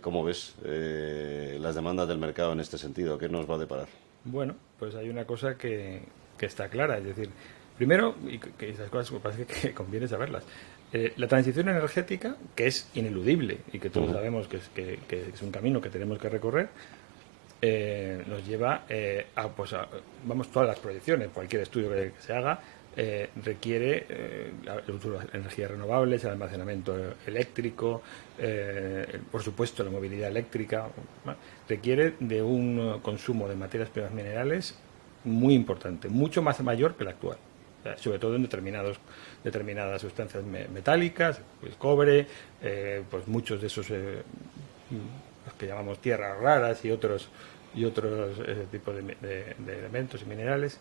¿Cómo ves las demandas del mercado en este sentido? ¿Qué nos va a deparar? Bueno, pues hay una cosa que está clara, es decir, primero, y que esas cosas me parece que conviene saberlas, la transición energética, que es ineludible y que todos sabemos que es un camino que tenemos que recorrer, nos lleva vamos, todas las proyecciones, cualquier estudio que se haga, requiere el uso de energías renovables, el almacenamiento eléctrico, por supuesto la movilidad eléctrica, requiere de un consumo de materias primas minerales muy importante, mucho más mayor que el actual, sobre todo en determinadas sustancias metálicas, pues cobre, pues muchos de esos los que llamamos tierras raras y otros tipos de elementos y minerales,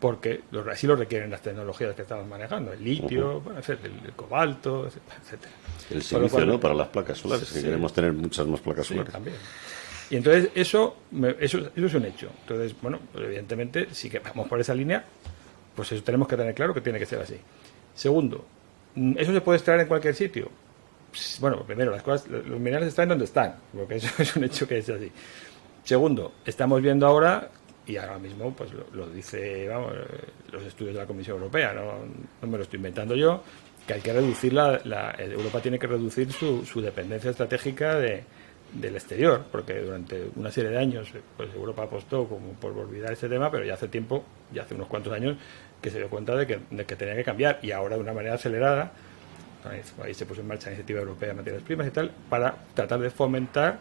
porque así lo requieren las tecnologías que estamos manejando, el litio, el cobalto, etcétera. El silicio, ¿no? Para las placas solares, que queremos tener muchas más placas solares. También. Y entonces eso es un hecho. Entonces, bueno, pues evidentemente, si que vamos por esa línea, pues eso tenemos que tener claro que tiene que ser así. Segundo, ¿eso se puede extraer en cualquier sitio? Pues, bueno, primero, los minerales están donde están, porque eso es un hecho que es así. Segundo, estamos viendo ahora, y ahora mismo pues lo dice, vamos, los estudios de la Comisión Europea, no me lo estoy inventando yo, que hay que reducir Europa tiene que reducir su dependencia estratégica del exterior, porque durante una serie de años pues Europa apostó como por olvidar ese tema, pero ya hace tiempo, ya hace unos cuantos años, que se dio cuenta de que tenía que cambiar, y ahora de una manera acelerada, ahí se puso en marcha la Iniciativa Europea de Materias Primas y tal, para tratar de fomentar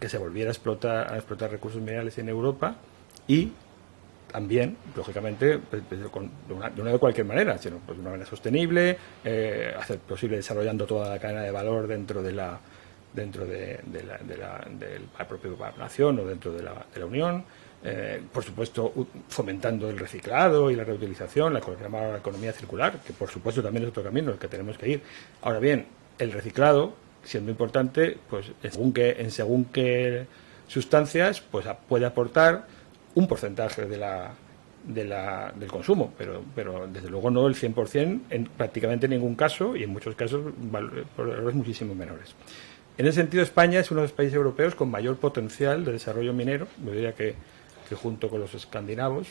que se volviera a explotar recursos minerales en Europa, y también, lógicamente, no de cualquier manera, sino pues de una manera sostenible, hacer posible desarrollando toda la cadena de valor dentro de la propia nación o dentro de la Unión, por supuesto fomentando el reciclado y la reutilización, la llamada economía circular, que por supuesto también es otro camino el que tenemos que ir. Ahora bien, el reciclado, siendo importante, pues según qué sustancias, pues puede aportar un porcentaje del consumo, pero desde luego no el 100% en prácticamente ningún caso, y en muchos casos por valores muchísimo menores. En ese sentido, España es uno de los países europeos con mayor potencial de desarrollo minero, yo diría que junto con los escandinavos,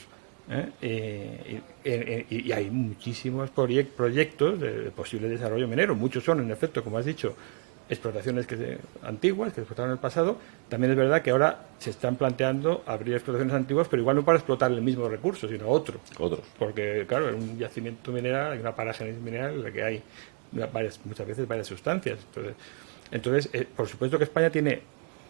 y hay muchísimos proyectos de posible desarrollo minero. Muchos son, en efecto, como has dicho, explotaciones antiguas que se explotaron en el pasado. También es verdad que ahora se están planteando abrir explotaciones antiguas, pero igual no para explotar el mismo recurso, sino otros. Porque, claro, en un yacimiento mineral hay una paraje mineral en la que hay muchas veces varias sustancias. Entonces, por supuesto que España tiene...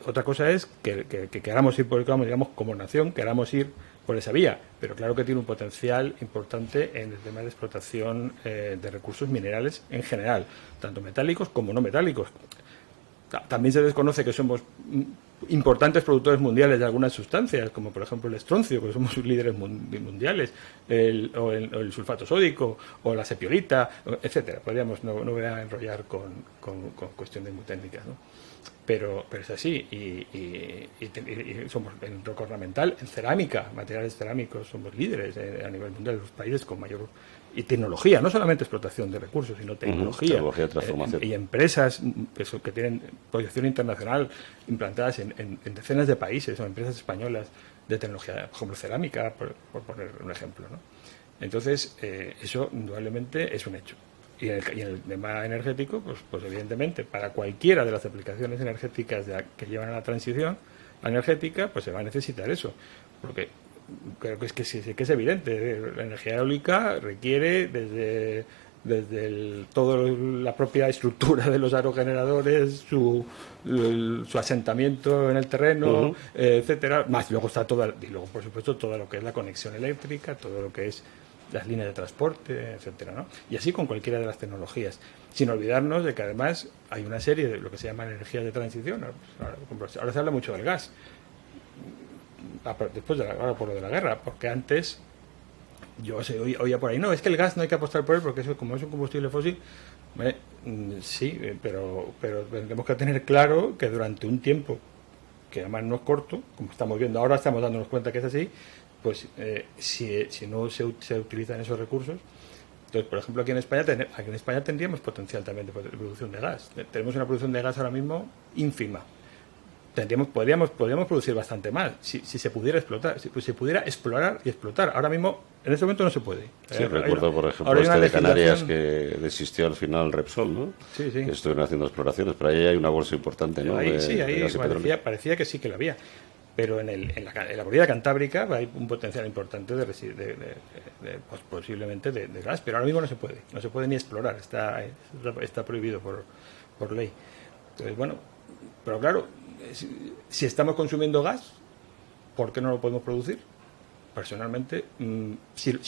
Otra cosa es que queramos ir digamos, como nación, queramos ir por esa vía, pero claro que tiene un potencial importante en el tema de explotación de recursos minerales en general, tanto metálicos como no metálicos. También se desconoce que somos importantes productores mundiales de algunas sustancias, como por ejemplo el estroncio, que somos líderes mundiales, o el sulfato sódico, o la sepiolita, etcétera. Podríamos, no voy a enrollar con cuestiones muy técnicas, ¿no? Pero es así, y somos en roca ornamental, en cerámica, materiales cerámicos, somos líderes a nivel mundial de los países con mayor... Y tecnología, no solamente explotación de recursos, sino tecnología, transformación. Y empresas que tienen proyección internacional implantadas en decenas de países, o empresas españolas de tecnología, por ejemplo, cerámica, por poner un ejemplo, ¿no? Entonces, eso indudablemente es un hecho. Y en el tema energético, pues evidentemente, para cualquiera de las aplicaciones energéticas que llevan a la transición energética, pues se va a necesitar eso. Porque creo que es evidente, la energía eólica requiere desde toda la propia estructura de los aerogeneradores, su asentamiento en el terreno, etcétera, más luego está y luego por supuesto todo lo que es la conexión eléctrica, todo lo que es las líneas de transporte, etcétera, ¿no? Y así con cualquiera de las tecnologías, sin olvidarnos de que además hay una serie de lo que se llaman energías de transición. Ahora se habla mucho del gas, después ahora por lo de la guerra, porque antes yo oía por ahí, no, es que el gas no hay que apostar por él porque eso, como es un combustible fósil, sí, pero tenemos que tener claro que durante un tiempo, que además no es corto, como estamos viendo ahora, estamos dándonos cuenta que es así, pues si no se utilizan esos recursos. Entonces, por ejemplo, aquí en España tendríamos potencial también de producción de gas. Tenemos una producción de gas ahora mismo ínfima. Podríamos producir bastante más si se pudiera explotar, si se pudiera explorar y explotar. Ahora mismo, en este momento no se puede. Sí, recuerdo, por ejemplo, de Canarias que desistió al final Repsol, ¿no? Sí, sí. Que estuvieron haciendo exploraciones, pero ahí hay una bolsa importante, ¿no? Ahí parecía que sí que la había. Pero en la corrida cantábrica hay un potencial importante pues, posiblemente de gas, pero ahora mismo no se puede ni explorar, está prohibido por ley. Entonces, bueno, pero claro, si estamos consumiendo gas, ¿por qué no lo podemos producir? Personalmente, si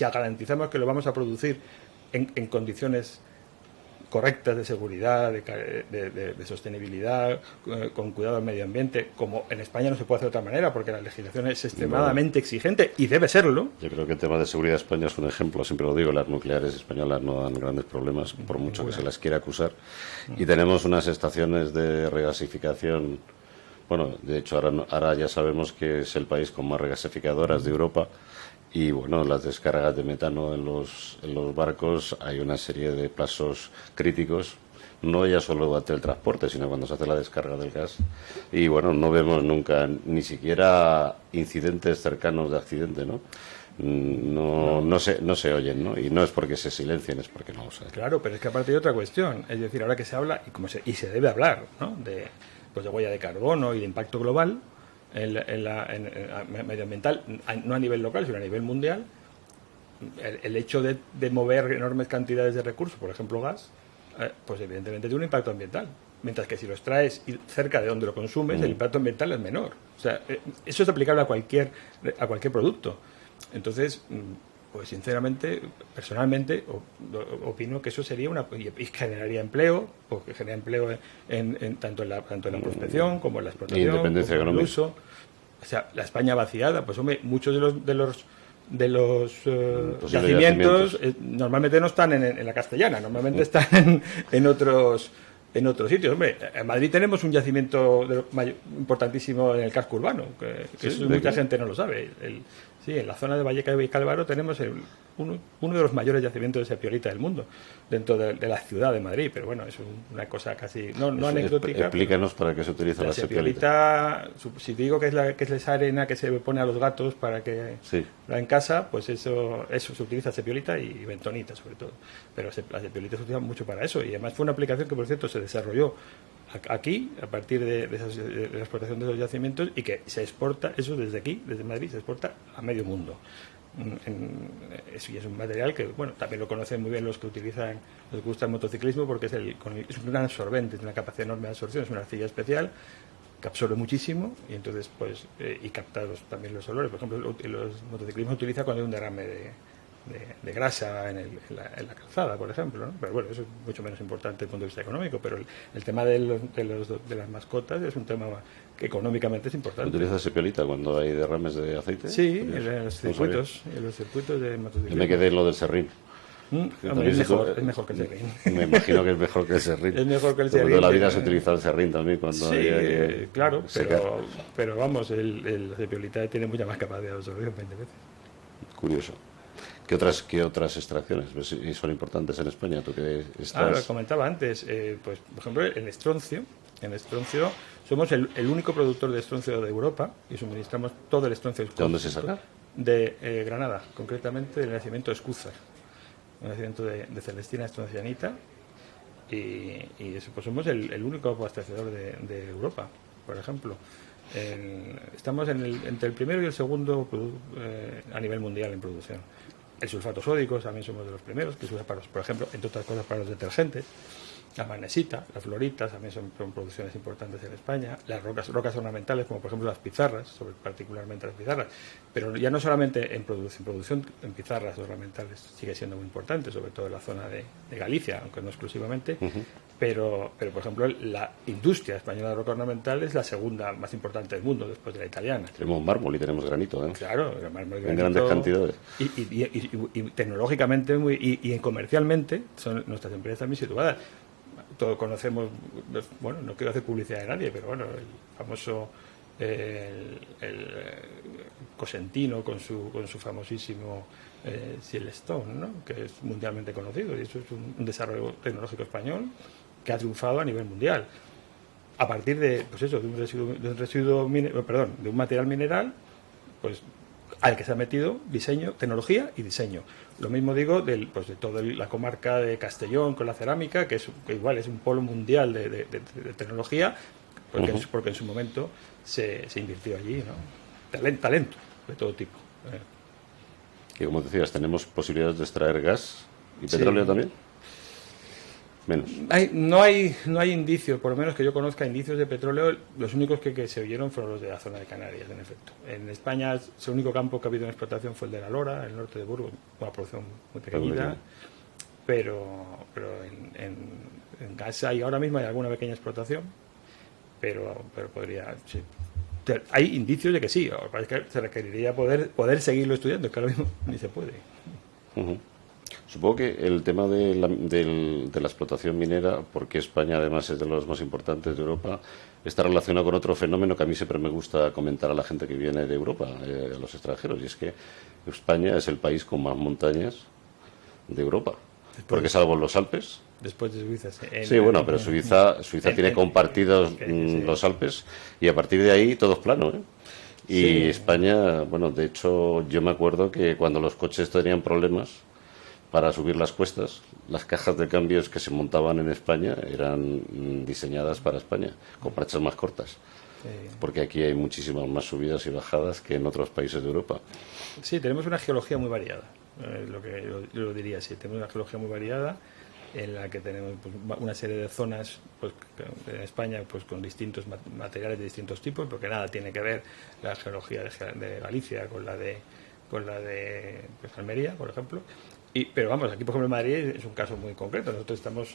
garantizamos que lo vamos a producir en condiciones correctas de seguridad, de sostenibilidad, con cuidado del medio ambiente, como en España no se puede hacer de otra manera, porque la legislación es extremadamente exigente y debe serlo. Yo creo que el tema de seguridad de España es un ejemplo, siempre lo digo, las nucleares españolas no dan grandes problemas, por mucho que se las quiera acusar. Y tenemos unas estaciones de regasificación, bueno, de hecho ahora ya sabemos que es el país con más regasificadoras de Europa. Y bueno, las descargas de metano en los barcos, hay una serie de plazos críticos, no ya solo durante el transporte, sino cuando se hace la descarga del gas. Y bueno, no vemos nunca ni siquiera incidentes cercanos de accidente, ¿no? No se oyen, ¿no? Y no es porque se silencien, es porque no lo saben. Claro, pero es que aparte hay otra cuestión, es decir, ahora que se habla, y se debe hablar, ¿no? de huella de carbono y de impacto global, en medioambiental, no a nivel local, sino a nivel mundial, el hecho de mover enormes cantidades de recursos, por ejemplo gas, pues evidentemente tiene un impacto ambiental. Mientras que si los traes cerca de donde lo consumes, el impacto ambiental es menor. O sea, eso es aplicable a cualquier producto. Entonces, pues sinceramente, personalmente, opino que eso sería y generaría empleo, porque genera empleo tanto en la prospección como en la explotación, independencia como en el económica. uso. O sea, la España vaciada, pues hombre, muchos de los yacimientos normalmente no están en la Castellana, normalmente están en otros sitios. Hombre, en Madrid tenemos un yacimiento importantísimo en el casco urbano, que eso mucha gente no lo sabe. Sí, en la zona de Vallecas y Calvaro tenemos uno de los mayores yacimientos de sepiolita del mundo, dentro de la ciudad de Madrid, pero bueno, es una cosa casi no anecdótica. Explícanos para qué se utiliza la sepiolita. Si digo que es esa arena que se pone a los gatos para que la en casa, pues eso se utiliza sepiolita y bentonita sobre todo, pero la sepiolita se utiliza mucho para eso, y además fue una aplicación que por cierto se desarrolló aquí a partir de la explotación de esos yacimientos, y que se exporta eso desde aquí, desde Madrid, se exporta a medio mundo. Es un material que, bueno, también lo conocen muy bien los que les gusta el motociclismo, porque es un gran absorbente, tiene una capacidad enorme de absorción, es una arcilla especial que absorbe muchísimo, y entonces pues y capta también los olores. Por ejemplo, los motociclismos utiliza cuando hay un derrame de grasa en la calzada, por ejemplo, ¿no? Pero bueno, eso es mucho menos importante desde el punto de vista económico, pero el tema de las mascotas es un tema que económicamente es importante. ¿Utiliza sepiolita cuando hay derrames de aceite? Sí, en los circuitos de motociclismo. Yo me quedé en lo del serrín. Es mejor que el serrín. Me imagino que es mejor que el serrín. Es mejor que el serrín. Toda la vida se utiliza el serrín también cuando sí, claro, pero vamos, la sepiolita tiene mucha más capacidad de absorción, 20 veces. Curioso. ¿Qué otras extracciones son importantes en España? ¿Tú que estás... Lo comentaba antes, pues por ejemplo el estroncio. En estroncio somos el único productor de estroncio de Europa y suministramos todo el estroncio. ¿De dónde se saca? De Granada, concretamente del nacimiento de Escúzar, un nacimiento de Celestina estroncianita, y eso, pues somos el único abastecedor de Europa, por ejemplo. Estamos entre el primero y el segundo a nivel mundial en producción. El sulfato sódico también somos de los primeros, que se usa, por ejemplo, entre otras cosas, para los detergentes. La magnesita, la florita también son producciones importantes en España. Las rocas ornamentales, como por ejemplo las pizarras, particularmente las pizarras. Pero ya no solamente en producción en pizarras ornamentales sigue siendo muy importante, sobre todo en la zona de Galicia, aunque no exclusivamente. Pero, por ejemplo, la industria española de roca ornamental es la segunda más importante del mundo, después de la italiana. Tenemos mármol y tenemos granito, ¿eh? Claro, el mármol y granito, en grandes cantidades. Y tecnológicamente y comercialmente son nuestras empresas también situadas. Todos conocemos, bueno, no quiero hacer publicidad de nadie, pero bueno, el famoso Cosentino con su famosísimo Silestone, ¿no? Que es mundialmente conocido, y eso es un desarrollo tecnológico español que ha triunfado a nivel mundial a partir de, pues eso, de un material mineral, pues al que se ha metido diseño, tecnología y diseño. Lo mismo digo de toda la comarca de Castellón con la cerámica, que igual es un polo mundial de tecnología, porque en su momento se invirtió allí, ¿no? Talento de todo tipo. Y como decías, tenemos posibilidades de extraer gas y petróleo también. Menos. No hay indicios, por lo menos que yo conozca, indicios de petróleo. Los únicos que se oyeron fueron los de la zona de Canarias, en efecto. En España, el único campo que ha habido en explotación fue el de La Lora, el norte de Burgos, una producción muy pequeñita, pero en gas ahora mismo hay alguna pequeña explotación, pero podría... Sí. Hay indicios de que sí, lo que pasa es que se requeriría poder seguirlo estudiando, que ahora mismo ni se puede. Supongo que el tema de la explotación minera, porque España además es de los más importantes de Europa, está relacionado con otro fenómeno que a mí siempre me gusta comentar a la gente que viene de Europa, a los extranjeros, y es que España es el país con más montañas de Europa, porque salvo los Alpes... Después de Suiza, sí, bueno, pero Suiza tiene compartidos los Alpes y a partir de ahí todo es plano, ¿eh? Y España, bueno, de hecho yo me acuerdo que cuando los coches tenían problemas para subir las cuestas, las cajas de cambios que se montaban en España eran diseñadas para España, con marchas más cortas. Porque aquí hay muchísimas más subidas y bajadas que en otros países de Europa. Sí, tenemos una geología muy variada, yo lo diría así, tenemos una geología muy variada en la que tenemos una serie de zonas en España con distintos materiales de distintos tipos, porque nada tiene que ver la geología de Galicia con la de Almería, por ejemplo. Pero vamos, aquí por ejemplo en Madrid es un caso muy concreto. Nosotros estamos,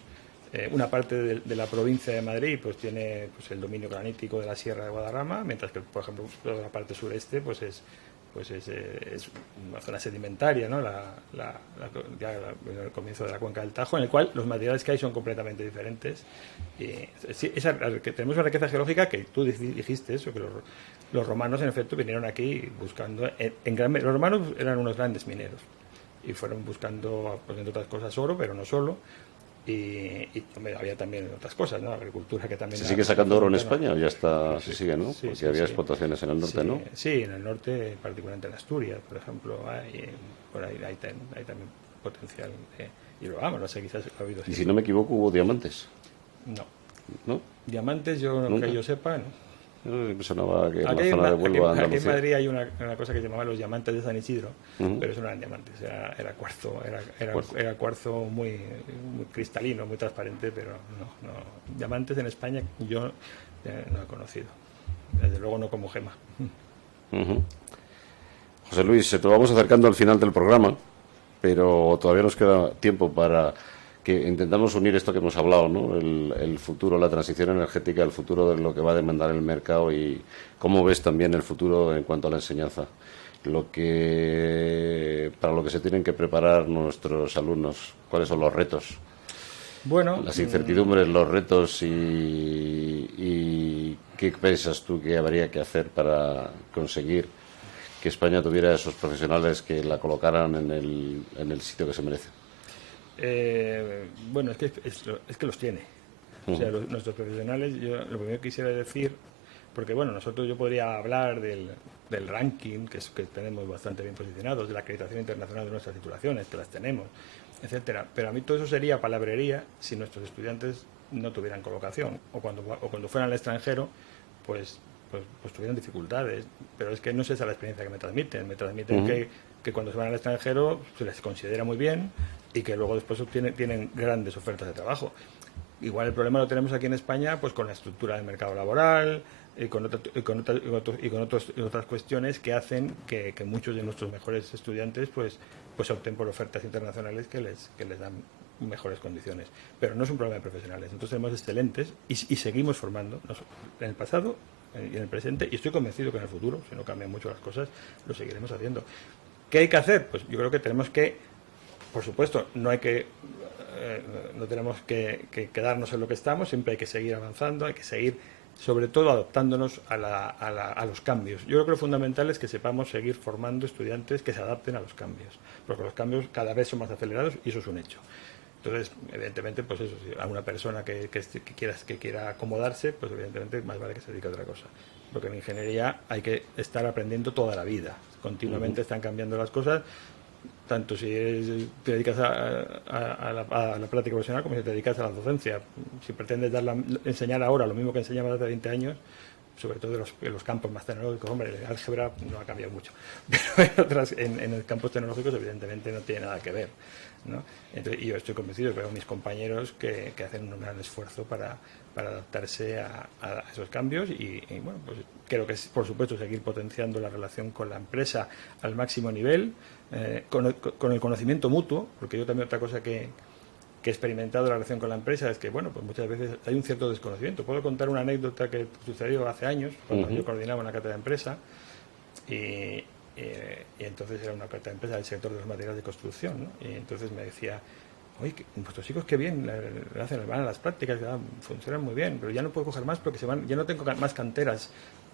una parte de la provincia de Madrid tiene el dominio granítico de la Sierra de Guadarrama, mientras que por ejemplo la parte sureste es una zona sedimentaria, ¿no? Ya el comienzo de la cuenca del Tajo, en el cual los materiales que hay son completamente diferentes. Que tenemos una riqueza geológica que tú dijiste eso, que los romanos en efecto vinieron aquí buscando, los romanos eran unos grandes mineros y fueron buscando, entre otras cosas, oro, pero no solo. Y había también otras cosas, ¿no? Agricultura que también... ¿Se sigue sacando oro en España o ya está? Se sigue, ¿no? Porque había explotaciones en el norte, ¿no? Sí, en el norte, particularmente en Asturias, por ejemplo, por ahí también potencial. Y vamos, no sé, quizás ha habido... Y si no me equivoco, ¿hubo diamantes? No. Diamantes, que yo sepa, no. Me sonaba que en la zona de Huelva, Andalucía. Aquí en Madrid hay una cosa que se llamaba los diamantes de San Isidro, pero eso no eran diamantes, era cuarzo, era cuarzo muy cristalino, muy transparente, pero no. Diamantes en España yo no he conocido, desde luego no como gema. José Luis, te vamos acercando al final del programa, pero todavía nos queda tiempo para que intentamos unir esto que hemos hablado, ¿no? El futuro, la transición energética, el futuro de lo que va a demandar el mercado y cómo ves también el futuro en cuanto a la enseñanza, para lo que se tienen que preparar nuestros alumnos, cuáles son los retos, las incertidumbres, los retos y qué piensas tú que habría que hacer para conseguir que España tuviera esos profesionales que la colocaran en el sitio que se merece. Bueno, es que los tiene. O sea, nuestros profesionales, yo lo primero que quisiera decir, porque bueno, yo podría hablar del ranking, que tenemos bastante bien posicionados, de la acreditación internacional de nuestras titulaciones, que las tenemos, etcétera. Pero a mí todo eso sería palabrería si nuestros estudiantes no tuvieran colocación, o cuando fueran al extranjero, pues pues tuvieron dificultades, pero es que no es esa la experiencia que me transmiten. Me transmiten que cuando se van al extranjero se les considera muy bien y que luego después tienen grandes ofertas de trabajo. Igual el problema lo tenemos aquí en España, pues con la estructura del mercado laboral y con otras cuestiones que hacen que muchos de nuestros mejores estudiantes pues opten por ofertas internacionales que les dan mejores condiciones. Pero no es un problema de profesionales. Nosotros tenemos excelentes y seguimos formando en el pasado y en el presente, y estoy convencido que en el futuro, si no cambian mucho las cosas, lo seguiremos haciendo. ¿Qué hay que hacer? Pues yo creo que tenemos que, por supuesto, no tenemos que quedarnos en lo que estamos, siempre hay que seguir avanzando, hay que seguir, sobre todo, adaptándonos a los cambios. Yo creo que lo fundamental es que sepamos seguir formando estudiantes que se adapten a los cambios, porque los cambios cada vez son más acelerados y eso es un hecho. Entonces, evidentemente, pues eso, si a una persona que quiera acomodarse, pues evidentemente más vale que se dedique a otra cosa. Porque en ingeniería hay que estar aprendiendo toda la vida. Continuamente están cambiando las cosas, tanto si te dedicas a la práctica profesional como si te dedicas a la docencia. Si pretendes enseñar ahora lo mismo que enseñabas hace 20 años, sobre todo en los campos más tecnológicos, hombre, el álgebra no ha cambiado mucho, pero en los campos tecnológicos evidentemente no tiene nada que ver, ¿no? Entonces, yo estoy convencido, veo a mis compañeros que hacen un gran esfuerzo para adaptarse a esos cambios y bueno, pues creo que es, por supuesto, seguir potenciando la relación con la empresa al máximo nivel, con el conocimiento mutuo, porque yo también otra cosa que he experimentado en la relación con la empresa es que, bueno, pues muchas veces hay un cierto desconocimiento. Puedo contar una anécdota que sucedió hace años, cuando yo coordinaba una cátedra de empresa, y entonces era una cátedra de empresa del sector de los materiales de construcción, ¿no? Y entonces me decía, oye, vuestros chicos qué bien van a las prácticas, funcionan muy bien, pero ya no puedo coger más porque ya no tengo más canteras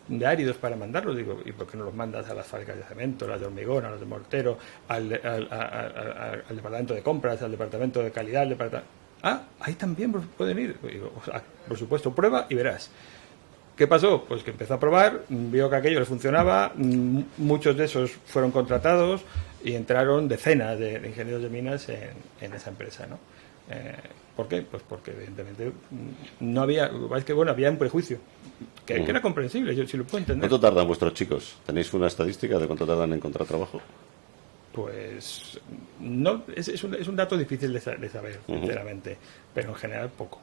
de áridos para mandarlos. Digo, ¿y por qué no los mandas a las fábricas de cemento, las de hormigón, a las de mortero, al departamento de compras, al departamento de calidad, ahí también pueden ir? Digo, por supuesto, prueba y verás. ¿Qué pasó? Pues que empezó a probar, vio que aquello le funcionaba, muchos de esos fueron contratados y entraron decenas de ingenieros de minas en esa empresa, ¿no? ¿Por qué? Pues porque evidentemente no había, es que bueno, había un prejuicio que era comprensible, yo sí lo puedo entender. ¿Cuánto tardan vuestros chicos? ¿Tenéis una estadística de cuánto tardan en encontrar trabajo? Pues no, es un dato difícil de saber, sinceramente, pero en general poco.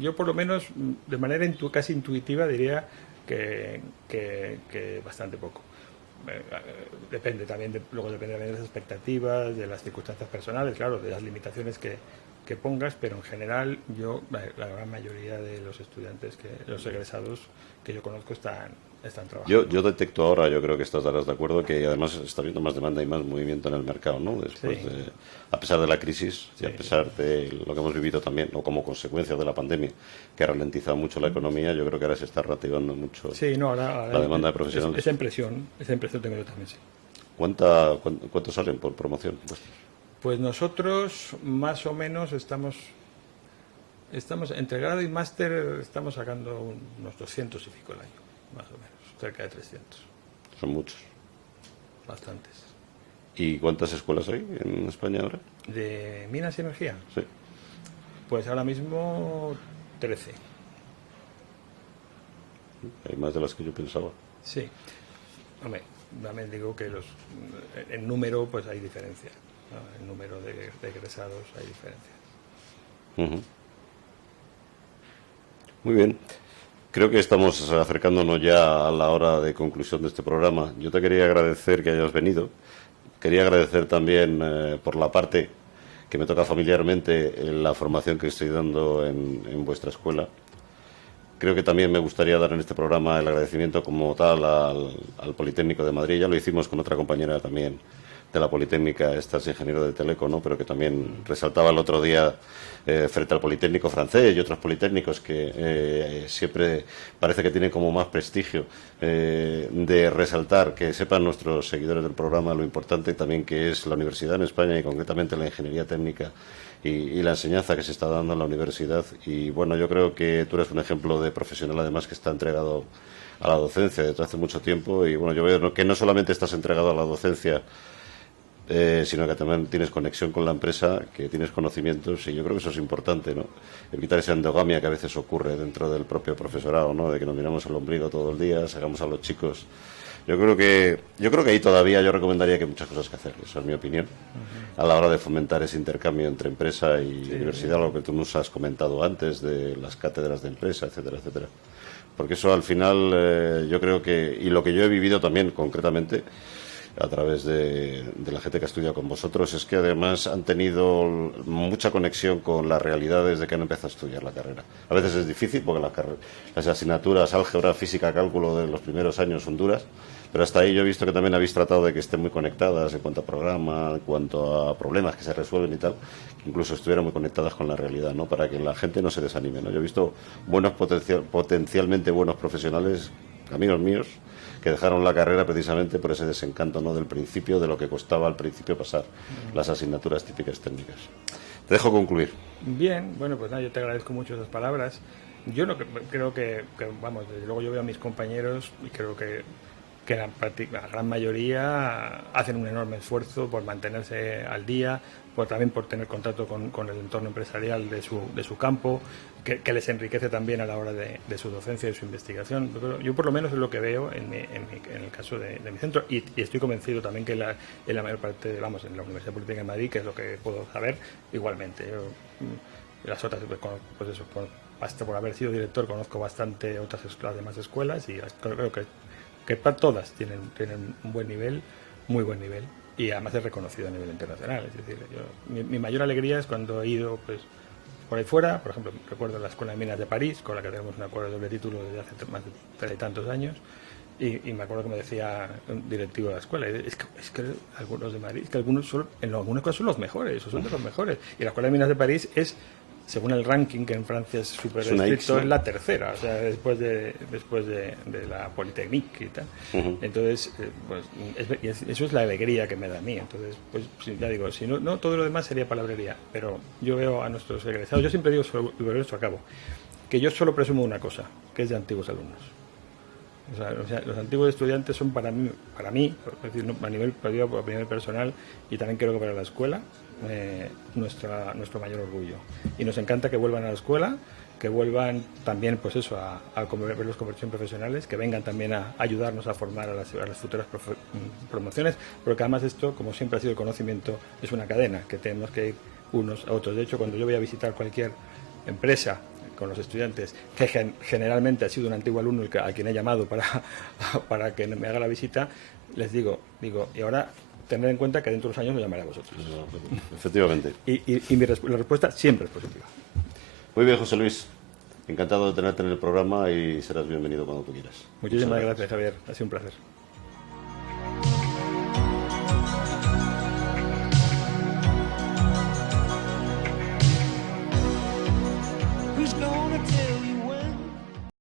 Yo por lo menos de manera casi intuitiva diría que bastante poco. Depende también luego depende de las expectativas, de las circunstancias personales, claro, de las limitaciones que pongas, pero en general la gran mayoría de los estudiantes, los egresados que yo conozco están trabajando. Yo detecto ahora, yo creo que estarás de acuerdo, que además está habiendo más demanda y más movimiento en el mercado, ¿no? Después a pesar de la crisis y a pesar de lo que hemos vivido también, o como consecuencia de la pandemia, que ha ralentizado mucho la economía, yo creo que ahora se está reactivando mucho ahora la demanda de profesionales. Esa impresión tengo yo también, sí. ¿Cuántos salen por promoción? Pues nosotros más o menos estamos entre grado y máster estamos sacando unos 200 y pico el año, más o menos, cerca de 300. Son muchos. Bastantes. ¿Y cuántas escuelas hay en España ahora? ¿De minas y energía? Sí. Pues ahora mismo 13. Hay más de las que yo pensaba. Sí. Hombre, también digo que en número pues hay diferencia, ¿no? En número de egresados hay diferencias. Muy bien. Creo que estamos acercándonos ya a la hora de conclusión de este programa. Yo te quería agradecer que hayas venido. Quería agradecer también por la parte que me toca familiarmente la formación que estoy dando en vuestra escuela. Creo que también me gustaría dar en este programa el agradecimiento como tal al Politécnico de Madrid. Ya lo hicimos con otra compañera también de la Politécnica, esta es ingeniero de Teleco, ¿no? Pero que también resaltaba el otro día frente al Politécnico francés y otros politécnicos que siempre parece que tienen como más prestigio de resaltar, que sepan nuestros seguidores del programa lo importante también que es la universidad en España y concretamente la ingeniería técnica y la enseñanza que se está dando en la universidad. Y bueno, yo creo que tú eres un ejemplo de profesional además que está entregado a la docencia desde hace mucho tiempo y bueno, yo veo que no solamente estás entregado a la docencia sino que también tienes conexión con la empresa, que tienes conocimientos, y yo creo que eso es importante, ¿no? Evitar esa endogamia que a veces ocurre dentro del propio profesorado, ¿no? De que nos miramos el ombligo todo el día, sacamos a los chicos. Yo creo que ahí todavía yo recomendaría que hay muchas cosas que hacer, esa es mi opinión, a la hora de fomentar ese intercambio entre empresa y universidad, lo que tú nos has comentado antes de las cátedras de empresa, etcétera, etcétera. Porque eso al final yo creo que, y lo que yo he vivido también concretamente a través de la gente que ha estudiado con vosotros, es que además han tenido mucha conexión con las realidades de que han empezado a estudiar la carrera. A veces es difícil porque las asignaturas, álgebra, física, cálculo de los primeros años son duras, pero hasta ahí yo he visto que también habéis tratado de que estén muy conectadas en cuanto a programa, en cuanto a problemas que se resuelven y tal, que incluso estuvieran muy conectadas con la realidad, ¿no? Para que la gente no se desanime, ¿no? Yo he visto potencialmente buenos profesionales, amigos míos, que dejaron la carrera precisamente por ese desencanto, ¿no? Del principio, de lo que costaba al principio pasar las asignaturas típicas técnicas. Te dejo concluir. Bien, bueno, pues nada, yo te agradezco mucho esas palabras. Yo no creo que vamos, desde luego yo veo a mis compañeros y creo que la gran mayoría hacen un enorme esfuerzo por mantenerse al día, también por tener contacto con el entorno empresarial de su campo, que les enriquece también a la hora de su docencia y de su investigación. Yo por lo menos es lo que veo en el caso de mi centro, y estoy convencido también que en la mayor parte, vamos, en la Universidad Politécnica de Madrid, que es lo que puedo saber, igualmente. Las otras, pues eso, hasta por haber sido director conozco bastante las demás escuelas, y creo que todas tienen un buen nivel, muy buen nivel, y además es reconocido a nivel internacional. Es decir, mi mayor alegría es cuando he ido pues por ahí fuera. Por ejemplo, recuerdo la Escuela de Minas de París, con la que tenemos un acuerdo de doble título desde hace más de 30 y tantos años, y me acuerdo que me decía un directivo de la escuela, es que algunos de Madrid, en algunas cosas son los mejores, o son de los mejores, y la Escuela de Minas de París es, según el ranking, que en Francia es súper estricto, es la tercera, o sea, después de la Polytechnique y tal. Entonces, eso es la alegría que me da a mí. Entonces, pues ya digo, si no todo lo demás sería palabrería, pero yo veo a nuestros egresados, yo siempre digo, sobre esto acabo, que yo solo presumo una cosa, que es de antiguos alumnos. O sea, los antiguos estudiantes son para mí, es decir, a nivel personal, y también creo que para la escuela, nuestro mayor orgullo, y nos encanta que vuelvan a la escuela, que vuelvan también pues eso a ver los conversión profesionales, que vengan también a ayudarnos a formar a las futuras promociones, porque además esto, como siempre ha sido el conocimiento, es una cadena que tenemos que ir unos a otros. De hecho, cuando yo voy a visitar cualquier empresa con los estudiantes, que generalmente ha sido un antiguo alumno a quien he llamado para que me haga la visita, les digo, y ahora tener en cuenta que dentro de 2 años me llamaré a vosotros. Efectivamente. Y la respuesta siempre es positiva. Muy bien, José Luis. Encantado de tenerte en el programa y serás bienvenido cuando tú quieras. Muchísimas gracias, Javier. Ha sido un placer.